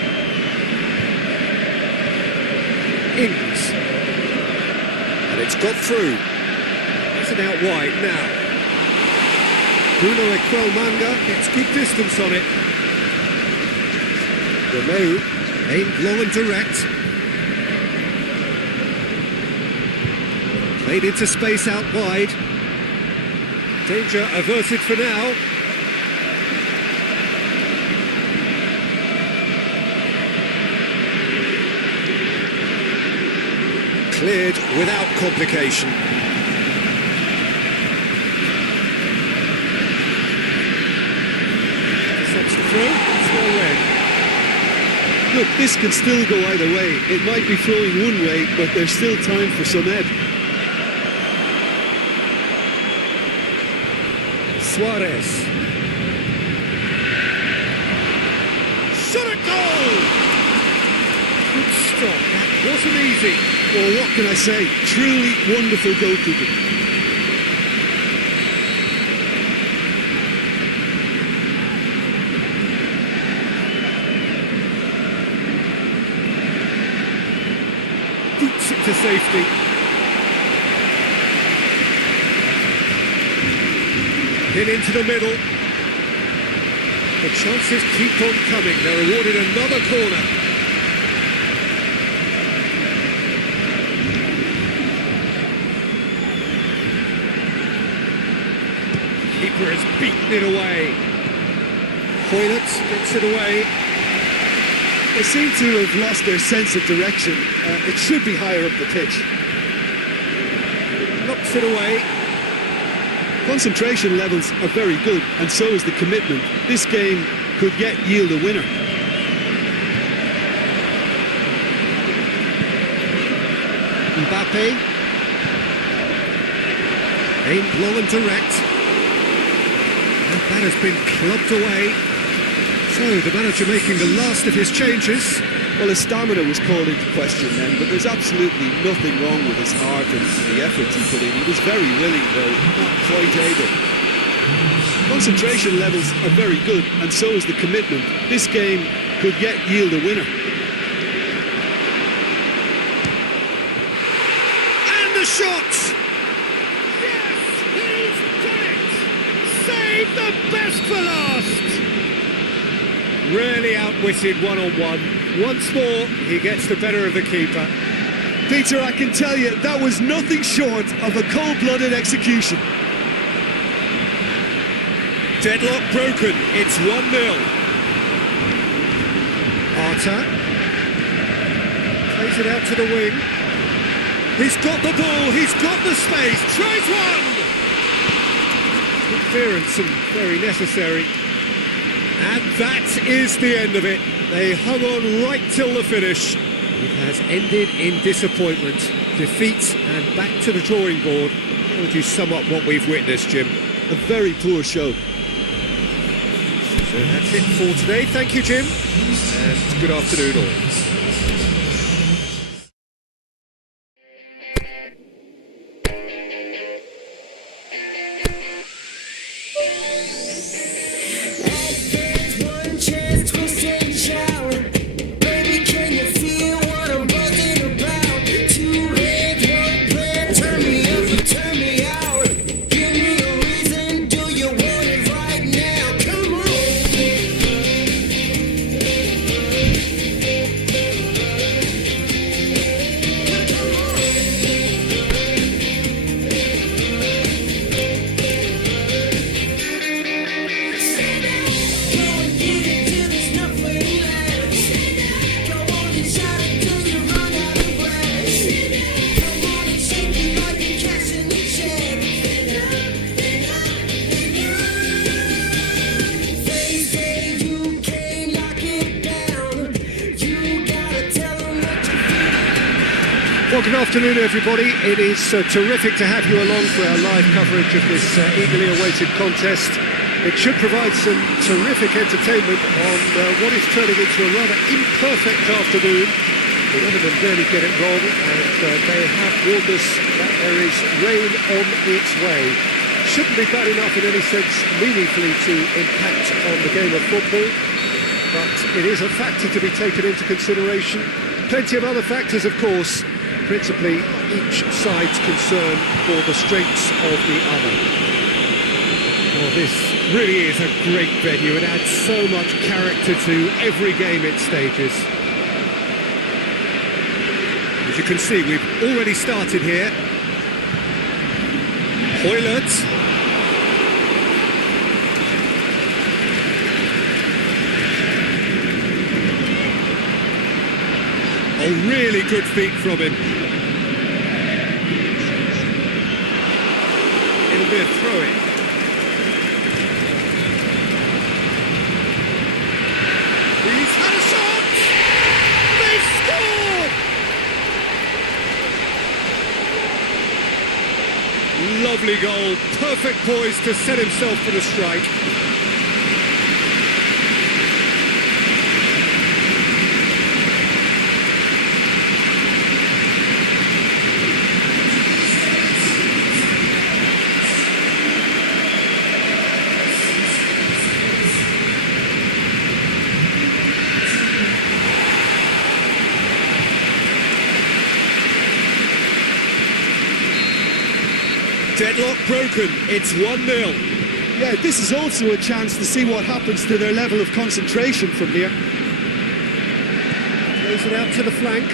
Ings. And it's got through. It's an out wide now. Bruno Equelmanga gets good distance on it. Romeu, aimed long and direct. Played into space out wide. Danger averted for now. Cleared without complication. Intercepts the throw, still red. Look, this can still go either way. It might be flowing one way, but there's still time for some ebb. Suarez. Shot a goal! Good stop, that wasn't easy. Well, what can I say? Truly wonderful goalkeeping. Boots it to safety. In into the middle. The chances keep on coming. They're awarded another corner. Keeper has beaten it away. Hoylett gets it away. They seem to have lost their sense of direction. It should be higher up the pitch. Knocks it away. Concentration levels are very good, and so is the commitment. This game could yet yield a winner. Mbappe. Aimed low and direct. And that has been clubbed away. So the manager making the last of his changes. Well, his stamina was called into question then, but there's absolutely nothing wrong with his heart and the efforts he put in. He was very willing, though, not quite able. Concentration levels are very good, and so is the commitment. This game could yet yield a winner. And the shot! Yes, he's done it! Save the best for last! Really outwitted one-on-one. Once more, he gets the better of the keeper. Peter, I can tell you, that was nothing short of a cold-blooded execution. Deadlock broken, it's 1-0. Arta plays it out to the wing. He's got the ball, he's got the space, tries one! Good clearance and very necessary. And that is the end of it. They hung on right till the finish. It has ended in disappointment, defeat and back to the drawing board. How would you sum up what we've witnessed, Jim? A very poor show. So that's it for today. Thank you, Jim. And good afternoon all. Well, good afternoon, everybody. It is terrific to have you along for our live coverage of this eagerly awaited contest. It should provide some terrific entertainment on what is turning into a rather imperfect afternoon. The weathermen rarely get it wrong, and they have warned us that there is rain on its way. Shouldn't be bad enough in any sense meaningfully to impact on the game of football, but it is a factor to be taken into consideration. Plenty of other factors, of course, principally each side's concern for the strengths of the other. Well, this really is a great venue. It adds so much character to every game it stages. As you can see, we've already started here. Hoylett. Oh, really good feet from him. It'll be a throw-in. He's had a shot! They've scored! Lovely goal, perfect poise to set himself for the strike. Deadlock broken, it's 1-0. Yeah, this is also a chance to see what happens to their level of concentration from here. Plays it out to the flank.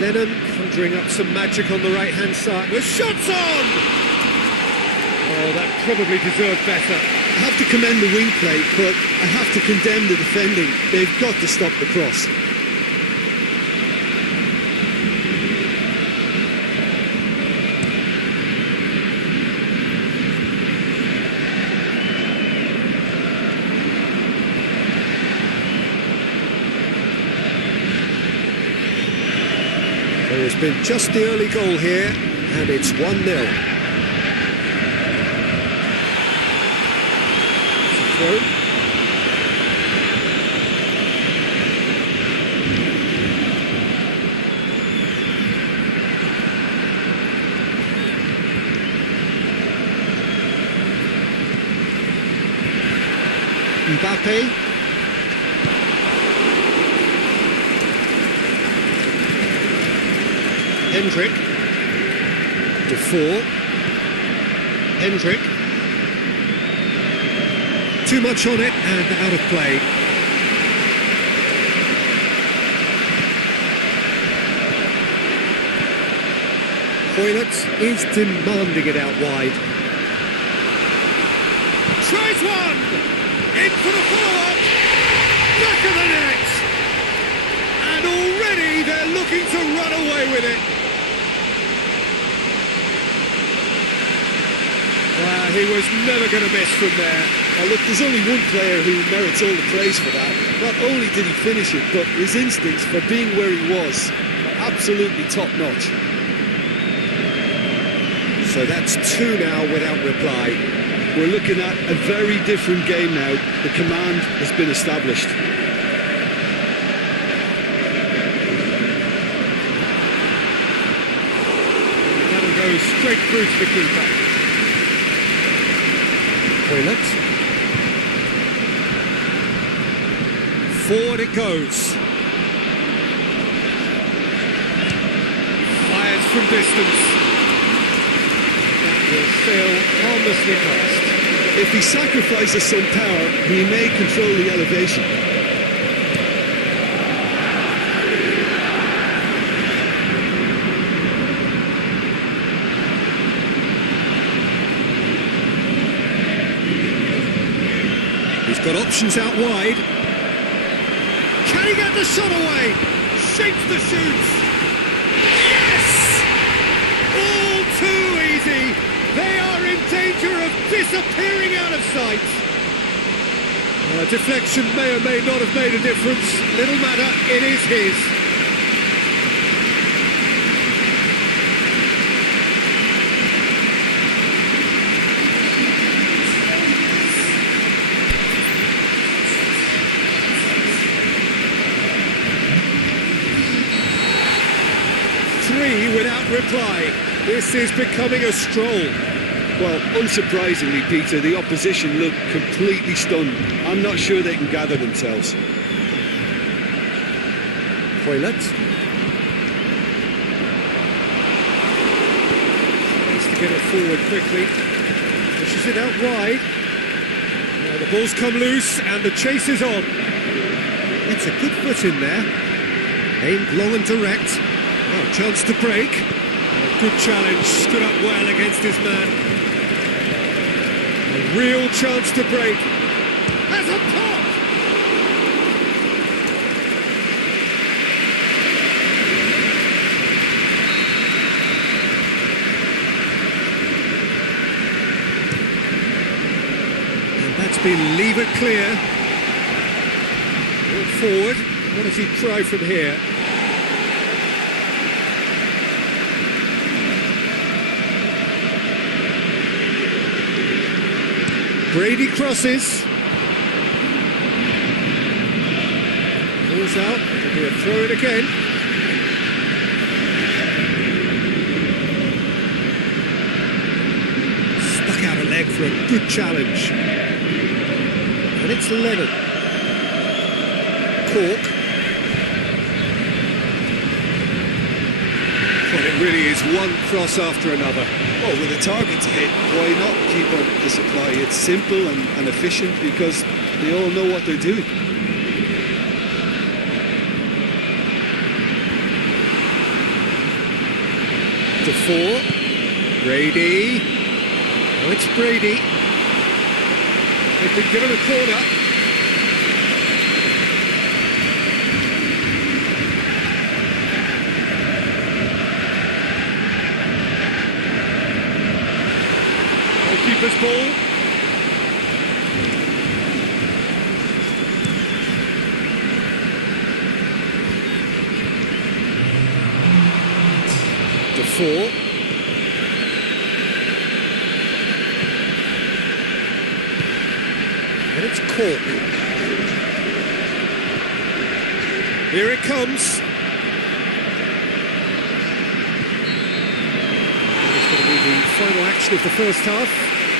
Lennon conjuring up some magic on the right-hand side. The shot's on! Oh, that probably deserved better. I have to commend the wing play, but I have to condemn the defending. They've got to stop the cross. There has been just the early goal here, and it's 1-0. Throw. Mbappe. Hendrick. Defour. Hendrick. Too much on it and out of play. Hoylett is demanding it out wide. Tries one! In for the follow-up! Back of the net! And already they're looking to run away with it. He was never going to miss from there. Well, look, there's only one player who merits all the praise for that. Not only did he finish it, but his instincts for being where he was are absolutely top-notch. So that's 2 now without reply. We're looking at a very different game now. The command has been established. That'll go straight through to the keeper. Hoylett. Forward it goes. Fires from distance. That will sail harmlessly past. If he sacrifices some power, he may control the elevation. He's got options out wide. Can he get the shot away? Shapes the shoots. Yes! All too easy. They are in danger of disappearing out of sight. Deflection may or may not have made a difference. Little matter, it is his. Without reply. This is becoming a stroll. Well, unsurprisingly, Peter, the opposition look completely stunned. I'm not sure they can gather themselves. Hoylett. Needs to get it forward quickly. Pushes it out wide. Now the ball's come loose and the chase is on. It's a good foot in there. Aimed long and direct. Oh, chance to break. Oh, good challenge, stood up well against his man. A real chance to break. Has a pop! been levered clear. Look forward. What does he try from here? Brady crosses. Pulls out. It'll be a throw in again. Stuck out a leg for a good challenge. And it's Lennon. Cork. Well, it really is one cross after another. Well, with a target to hit, why not keep up the supply? It's simple and efficient because they all know what they're doing. Defoe. Brady. Oh, it's Brady. They've been given a corner. Goalkeeper's ball. Defoe. And it's Cork. Here it comes. It's going to be the final action of the first half.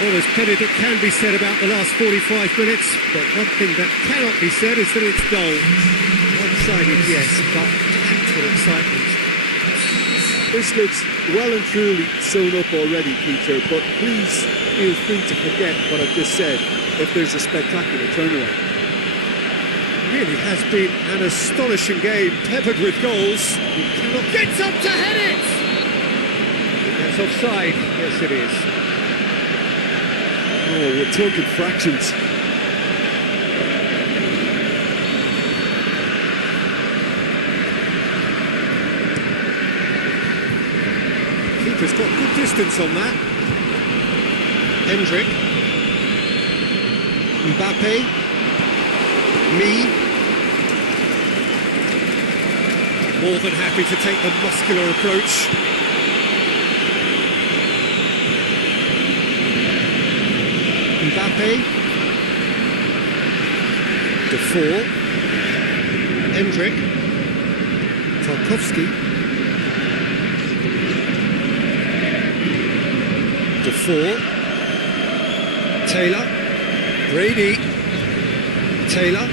Well, there's plenty that can be said about the last 45 minutes, but one thing that cannot be said is that it's dull. One-sided, yes, but packed with excitement. This looks well and truly sewn up already, Peter, but please feel free to forget what I've just said if there's a spectacular turnaround. It really has been an astonishing game, peppered with goals. He cannot get up to head it! That's offside. Yes, it is. Oh, we're talking fractions. Keeper's got good distance on that. Hendrick. Mbappe. Me. More than happy to take the muscular approach. Mbappe. Defoe. Hendrick. Tarkowski. Defoe. Taylor. Brady. Taylor.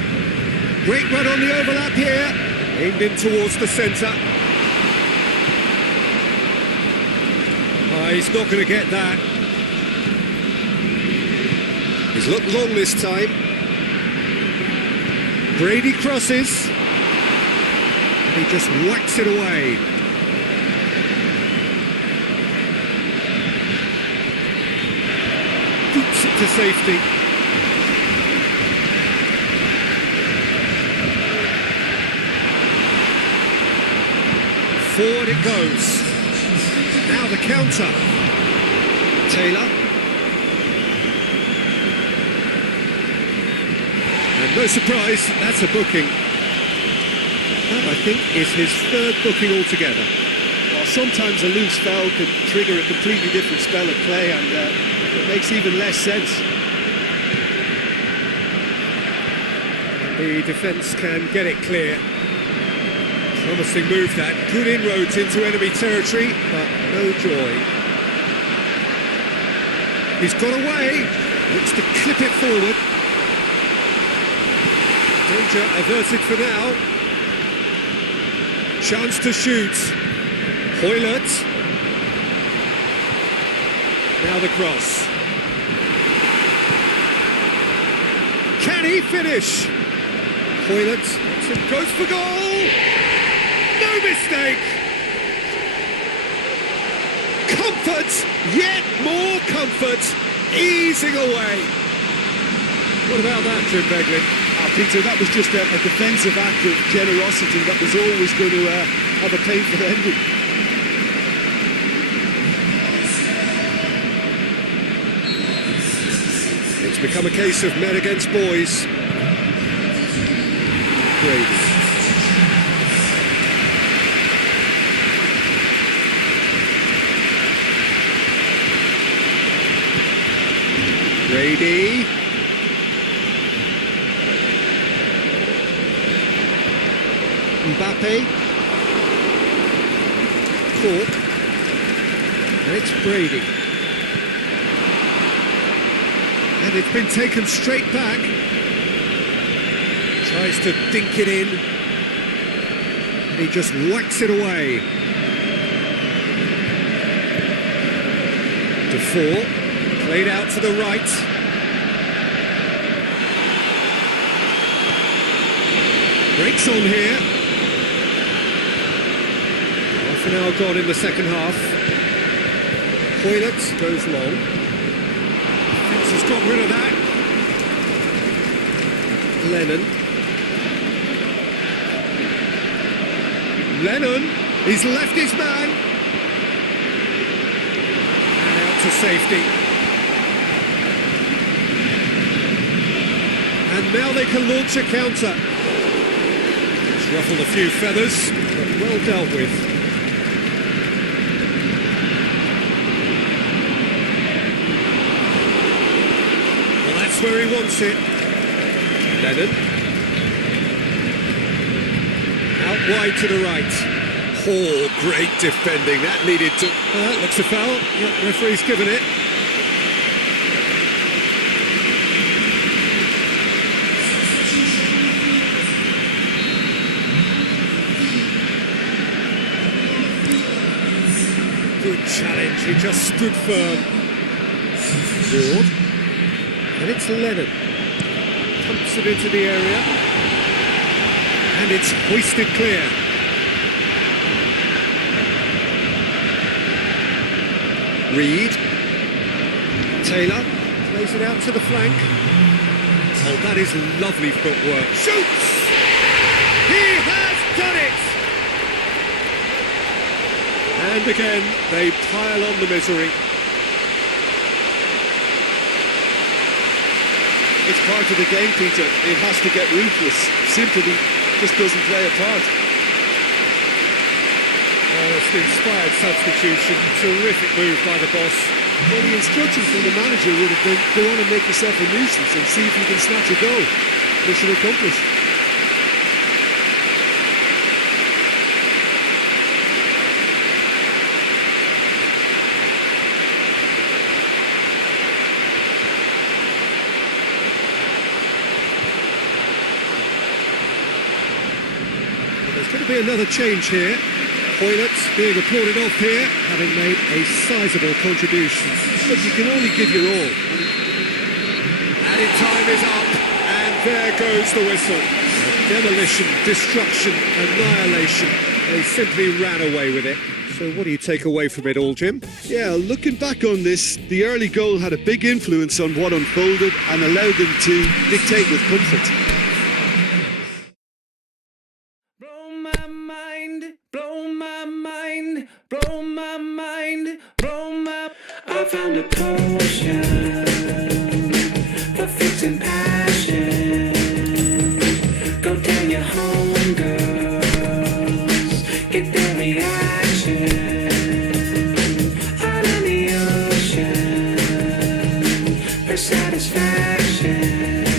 Great run on the overlap here. Aimed in towards the centre. He's not going to get that. He's looked long this time. Brady crosses. He just whacks it away. Boots it to safety. Forward it goes. Now the counter. Taylor. And no surprise, that's a booking. That, I think, is his third booking altogether. Well, sometimes a loose foul can trigger a completely different spell of play, and it makes even less sense. The defence can get it clear. Promising move that. Good inroads into enemy territory, but no joy. He's got away. Looks to clip it forward. Danger averted for now. Chance to shoot. Hoylett. Now the cross. Can he finish? Hoylett goes for goal. No mistake. Comfort, yet more comfort, easing away. What about that, Jim Beglin? Peter, that was just a defensive act of generosity that was always going to have a painful ending. It's become a case of men against boys. Brady. Brady. Mbappe. Cork. And it's Brady. And it's been taken straight back. Tries to dink it in. And he just whacks it away. Defour. Played out to the right. Breaks on here. Half an hour gone in the second half. Hoylett goes long. Fitz has got rid of that. Lennon. He's left his man. And out to safety. And now they can launch a counter. It's ruffled a few feathers, but well dealt with. Well, that's where he wants it. Lennon. Out wide to the right. Oh, great defending. That needed to... That looks a foul. Yep, referee's given it. Good challenge, he just stood firm. Ward. And it's Lennon. Pumps it into the area. And it's hoisted clear. Reed. Taylor plays it out to the flank. Oh, that is lovely footwork. Shoots! He has done it! And again, they pile on the misery. It's part of the game, Peter. It has to get ruthless. Sympathy just doesn't play a part. Oh, it's an inspired substitution. Terrific move by the boss. Well, the instruction from the manager would have been, go on and make yourself a nuisance and see if you can snatch a goal. Mission accomplished. There's going to be another change here. Hoylett being applauded off here, having made a sizable contribution. But you can only give your all. Added time is up, and there goes the whistle. Demolition, destruction, annihilation. They simply ran away with it. So what do you take away from it all, Jim? Yeah, looking back on this, the early goal had a big influence on what unfolded and allowed them to dictate with comfort. Blow my mind, blow my mind, blow my mind, blow my... I found a potion for fixing passion. Go tell your homegirls, get their reaction. Out in the ocean, for satisfaction.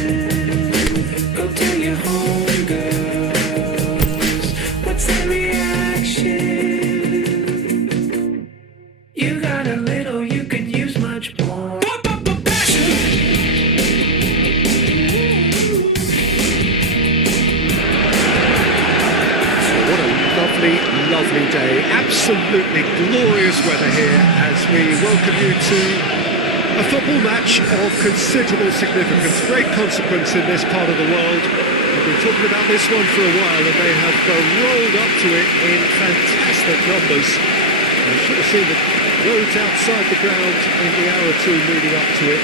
Go tell your homegirls, what's their reaction? You got a little, you could use much more. Passion! What a lovely, lovely day. Absolutely glorious weather here as we welcome you to a football match of considerable significance, great consequence in this part of the world. We've been talking about this one for a while and they have rolled up to it in fantastic numbers. You should have seen the roads outside the ground in the hour or two leading up to it.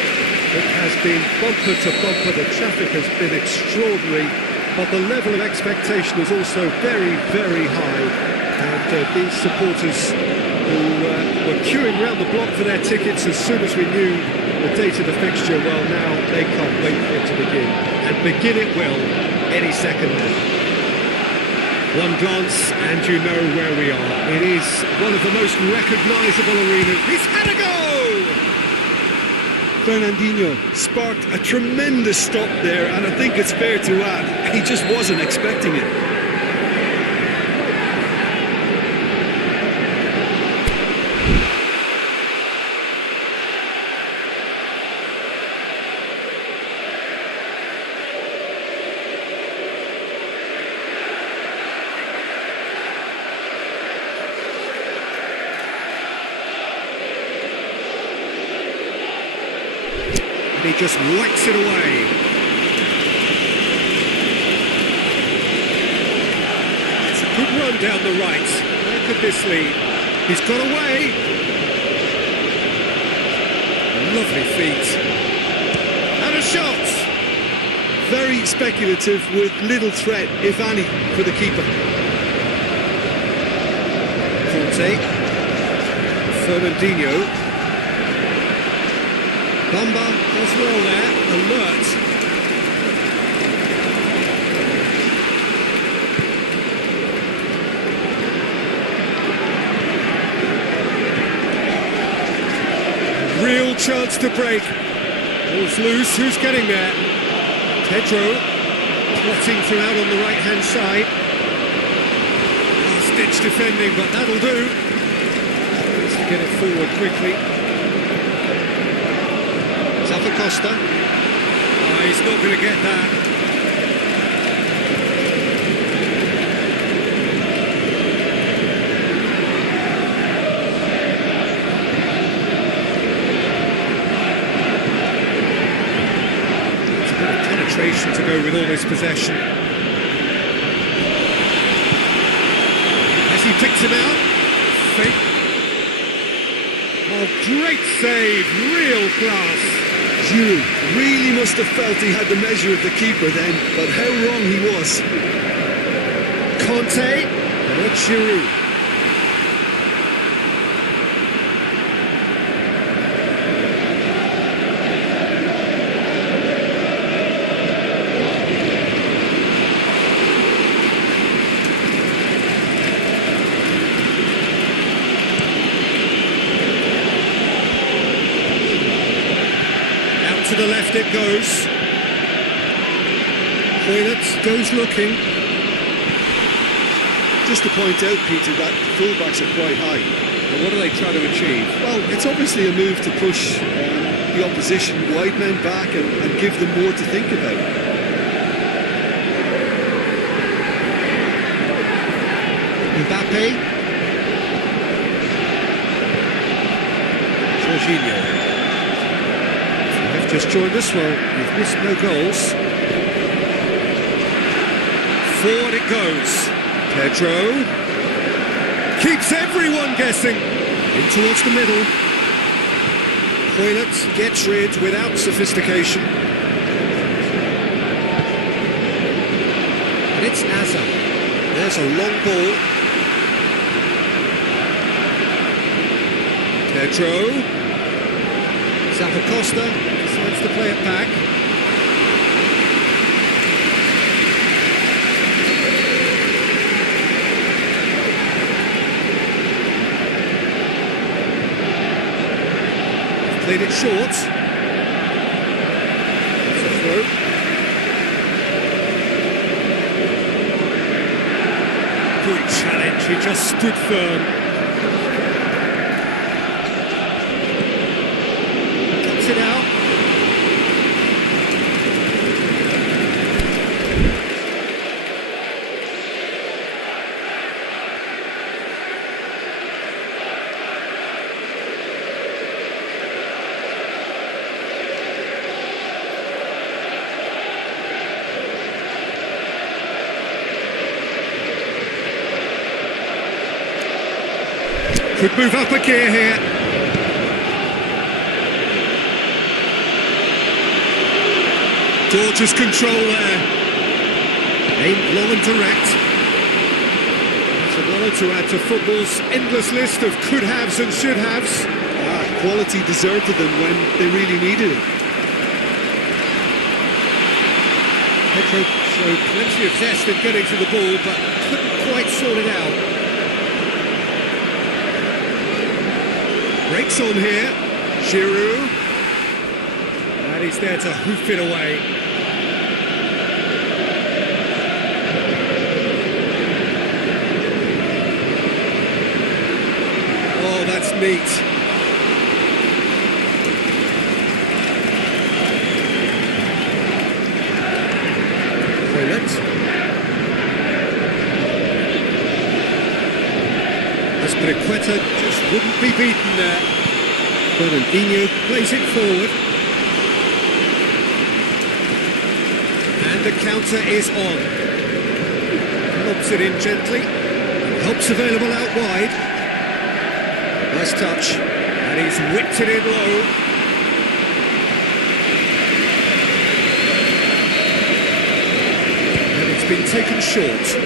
It has been bumper to bumper, the traffic has been extraordinary, but the level of expectation is also very, very high. And these supporters who were queuing round the block for their tickets as soon as we knew The date of the fixture, well now they can't wait for it to begin. And begin it will any second now. One glance and you know where we are. It is one of the most recognisable arenas. He's had a go! Fernandinho sparked a tremendous stop there, and I think it's fair to add, he just wasn't expecting it. He just whacks it away. It's a good run down the right. Where could this lead? He's got away. Lovely feet. And a shot. Very speculative with little threat, if any, for the keeper. Conte. Fernandinho. Bamba does well there, alert. Real chance to break. Ball's loose, who's getting there? Pedro, plotting through out on the right-hand side. Last-ditch defending, but that'll do. Needs to get it forward quickly. Costa. Oh, he's not going to get that. It's a bit of penetration to go with all this possession. As he picks him out. Fake. Oh, great save, real class. Giroud really must have felt he had the measure of the keeper then, but how wrong he was. Conte, and it's Giroud. To the left it goes. Hoylett goes looking. Just to point out, Peter, that the fullbacks are quite high. And what are they trying to achieve? Well, it's obviously a move to push the opposition wide men back and give them more to think about. Mbappe. Jorginho. Just joined us, well, you've missed no goals. Forward it goes. Pedro keeps everyone guessing. In towards the middle. Hoylett gets rid without sophistication. And it's Azar. There's a long ball. Pedro. Zappacosta. Decides to play it back. Played it short. It's a throw. Good challenge, he just stood firm. Cuts it out. Could move up a gear here. Gorgeous control there. Aimed long and direct. That's another to add to football's endless list of could-haves and should-haves. quality deserted them when they really needed it. Petro showed plenty of zest in getting to the ball, but couldn't quite sort it out. Breaks on here, Giroud. And he's there to hoof it away. Oh, that's neat. Azpilicueta just wouldn't be beaten there. Fernandinho plays it forward. And the counter is on. Lobs it in gently. Help's available out wide. Nice touch. And he's whipped it in low. And it's been taken short.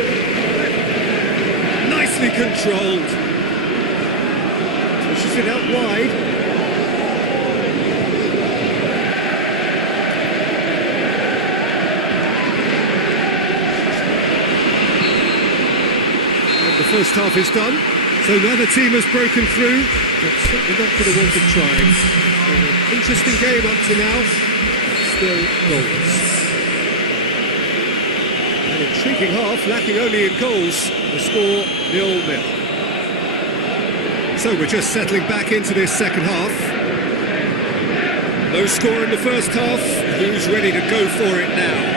Nicely controlled. Pushes it out wide. And the first half is done. So neither team has broken through, but certainly not for the want of trying. An interesting game up to now. Still goals. An intriguing half, lacking only in goals. The score 0-0. So we're just settling back into this second half. No score in the first half. Who's ready to go for it now?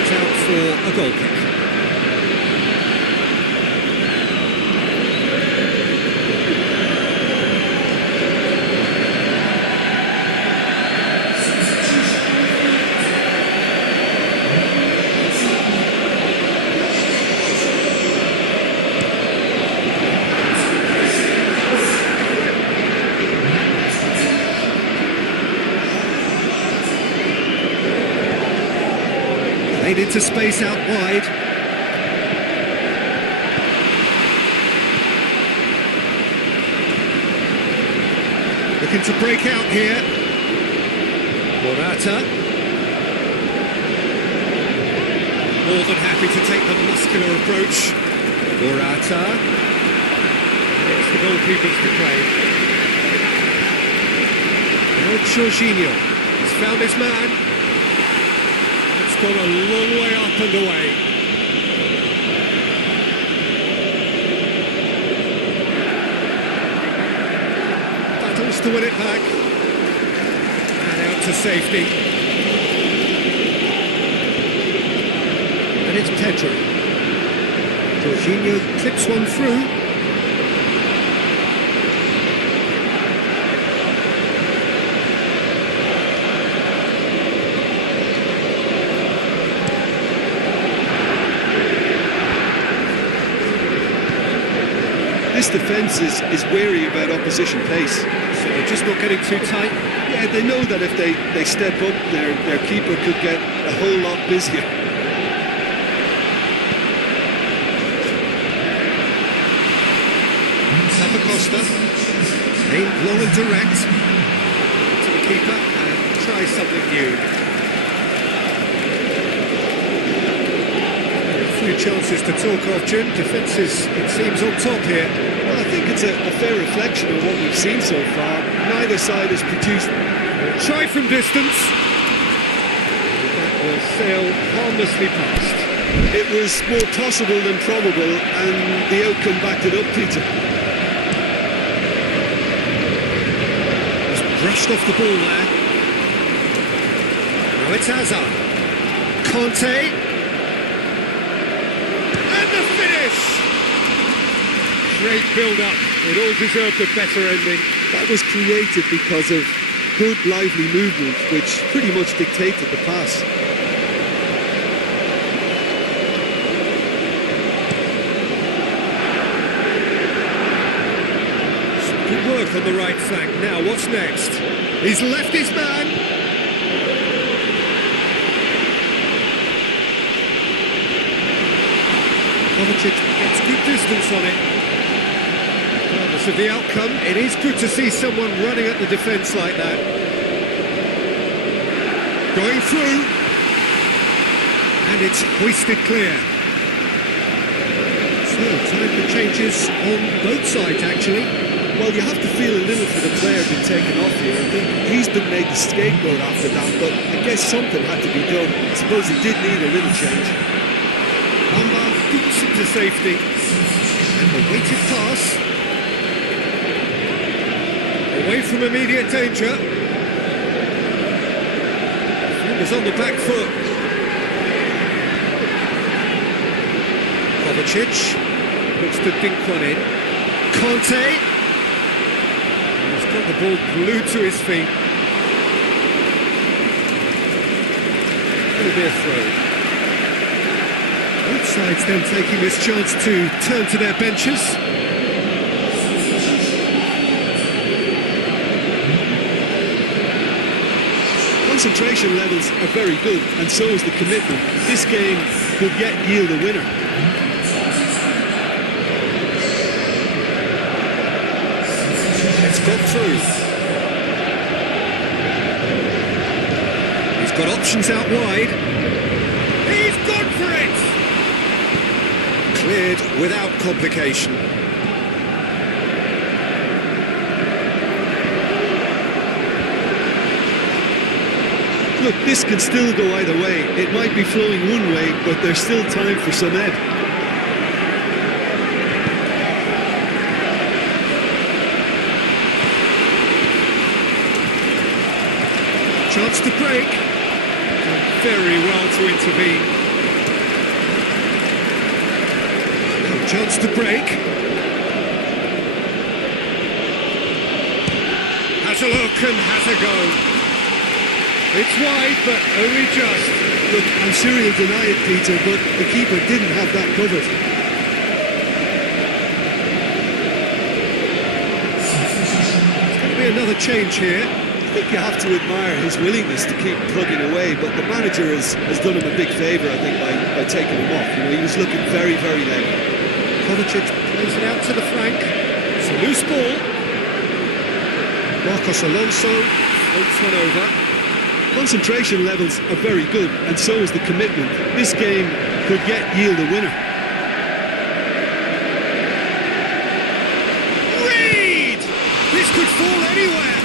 It's out for a goal kick. Played into space out wide. Looking to break out here. Morata. More than happy to take the muscular approach. Morata. And it's the goalkeepers to play. Now Jorginho has found his man. Gone a long way up and away. Battles to win it back. And out to safety. And it's Pedro. Jorginho clips one through. This defence is wary about opposition pace. So they're just not getting too tight. Yeah, they know that if they step up, their keeper could get a whole lot busier. Zappacosta, aimed long and direct to the keeper and try something new. A few chances to talk of, Jim. Defence is, it seems, on top here. Well, I think it's a fair reflection of what we've seen so far. Neither side has produced. Try from distance. That will sail harmlessly past. It was more possible than probable, and the outcome backed it up, Peter. Just brushed off the ball there. Now it's Hazard. Conte. And the finish! Great build-up. It all deserved a better ending. That was created because of good, lively movement, which pretty much dictated the pass. Some good work on the right flank. Now, what's next? He's left his man. Kovacic gets good distance on it. Regardless of the outcome, it is good to see someone running at the defence like that. Going through. And it's hoisted clear. So, time for changes on both sides, actually. Well, you have to feel a little for the player being taken off here. I think he's been made the scapegoat after that, but I guess something had to be done. I suppose he did need a little change. Bamba boots it to safety. And the weighted pass. Away from immediate danger. Fingers on the back foot. Kovacic looks to dink one in. Conte. He's got the ball glued to his feet. It'll be a throw. Both sides then taking this chance to turn to their benches. Concentration levels are very good, and so is the commitment. This game could yet yield a winner. It's got through. He's got options out wide. He's gone for it! Cleared without complication. Look, this can still go either way. It might be flowing one way, but there's still time for some ebb. Chance to break. Done very well to intervene. Now, chance to break. Has a look and has a go. It's wide, but only just. Look, I'm sure he'll deny it, Peter, but the keeper didn't have that covered. There's going to be another change here. I think you have to admire his willingness to keep plugging away, but the manager has done him a big favour, I think, by taking him off. You know, he was looking very, very late. Kovacic plays it out to the flank. It's a loose ball. Marcos Alonso floats one over. Concentration levels are very good, and so is the commitment. This game could yet yield a winner. Reed! This could fall anywhere.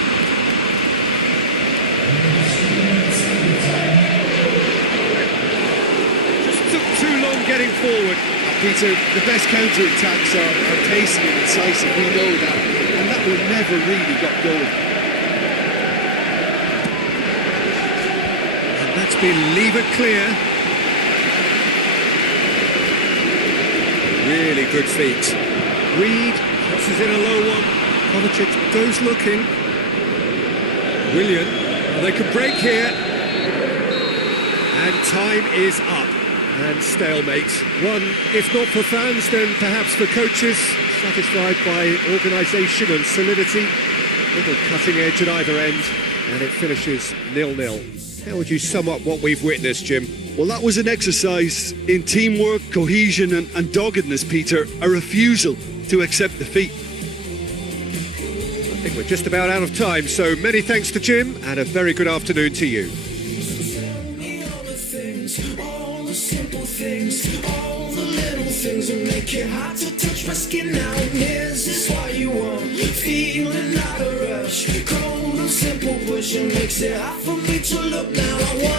Just took too long getting forward. Peter, the best counter-attacks are pacey and incisive, we know that, and that one never really got going. That's been levered clear. Really good feet. Reed crosses in a low one. Kovacic goes looking. Willian, well, they could break here. And time is up. And stalemate. One, if not for fans, then perhaps for coaches. Satisfied by organisation and solidity. Little cutting edge at either end. And it finishes 0-0. How would you sum up what we've witnessed, Jim? Well, that was an exercise in teamwork, cohesion and doggedness, Peter. A refusal to accept defeat. I think we're just about out of time, so many thanks to Jim and a very good afternoon to you. All the simple things, all the little things that make it hard to touch my skin now. Is this what you want? Feeling not a rush. Cold and simple pushing makes it hard for me to look now. I want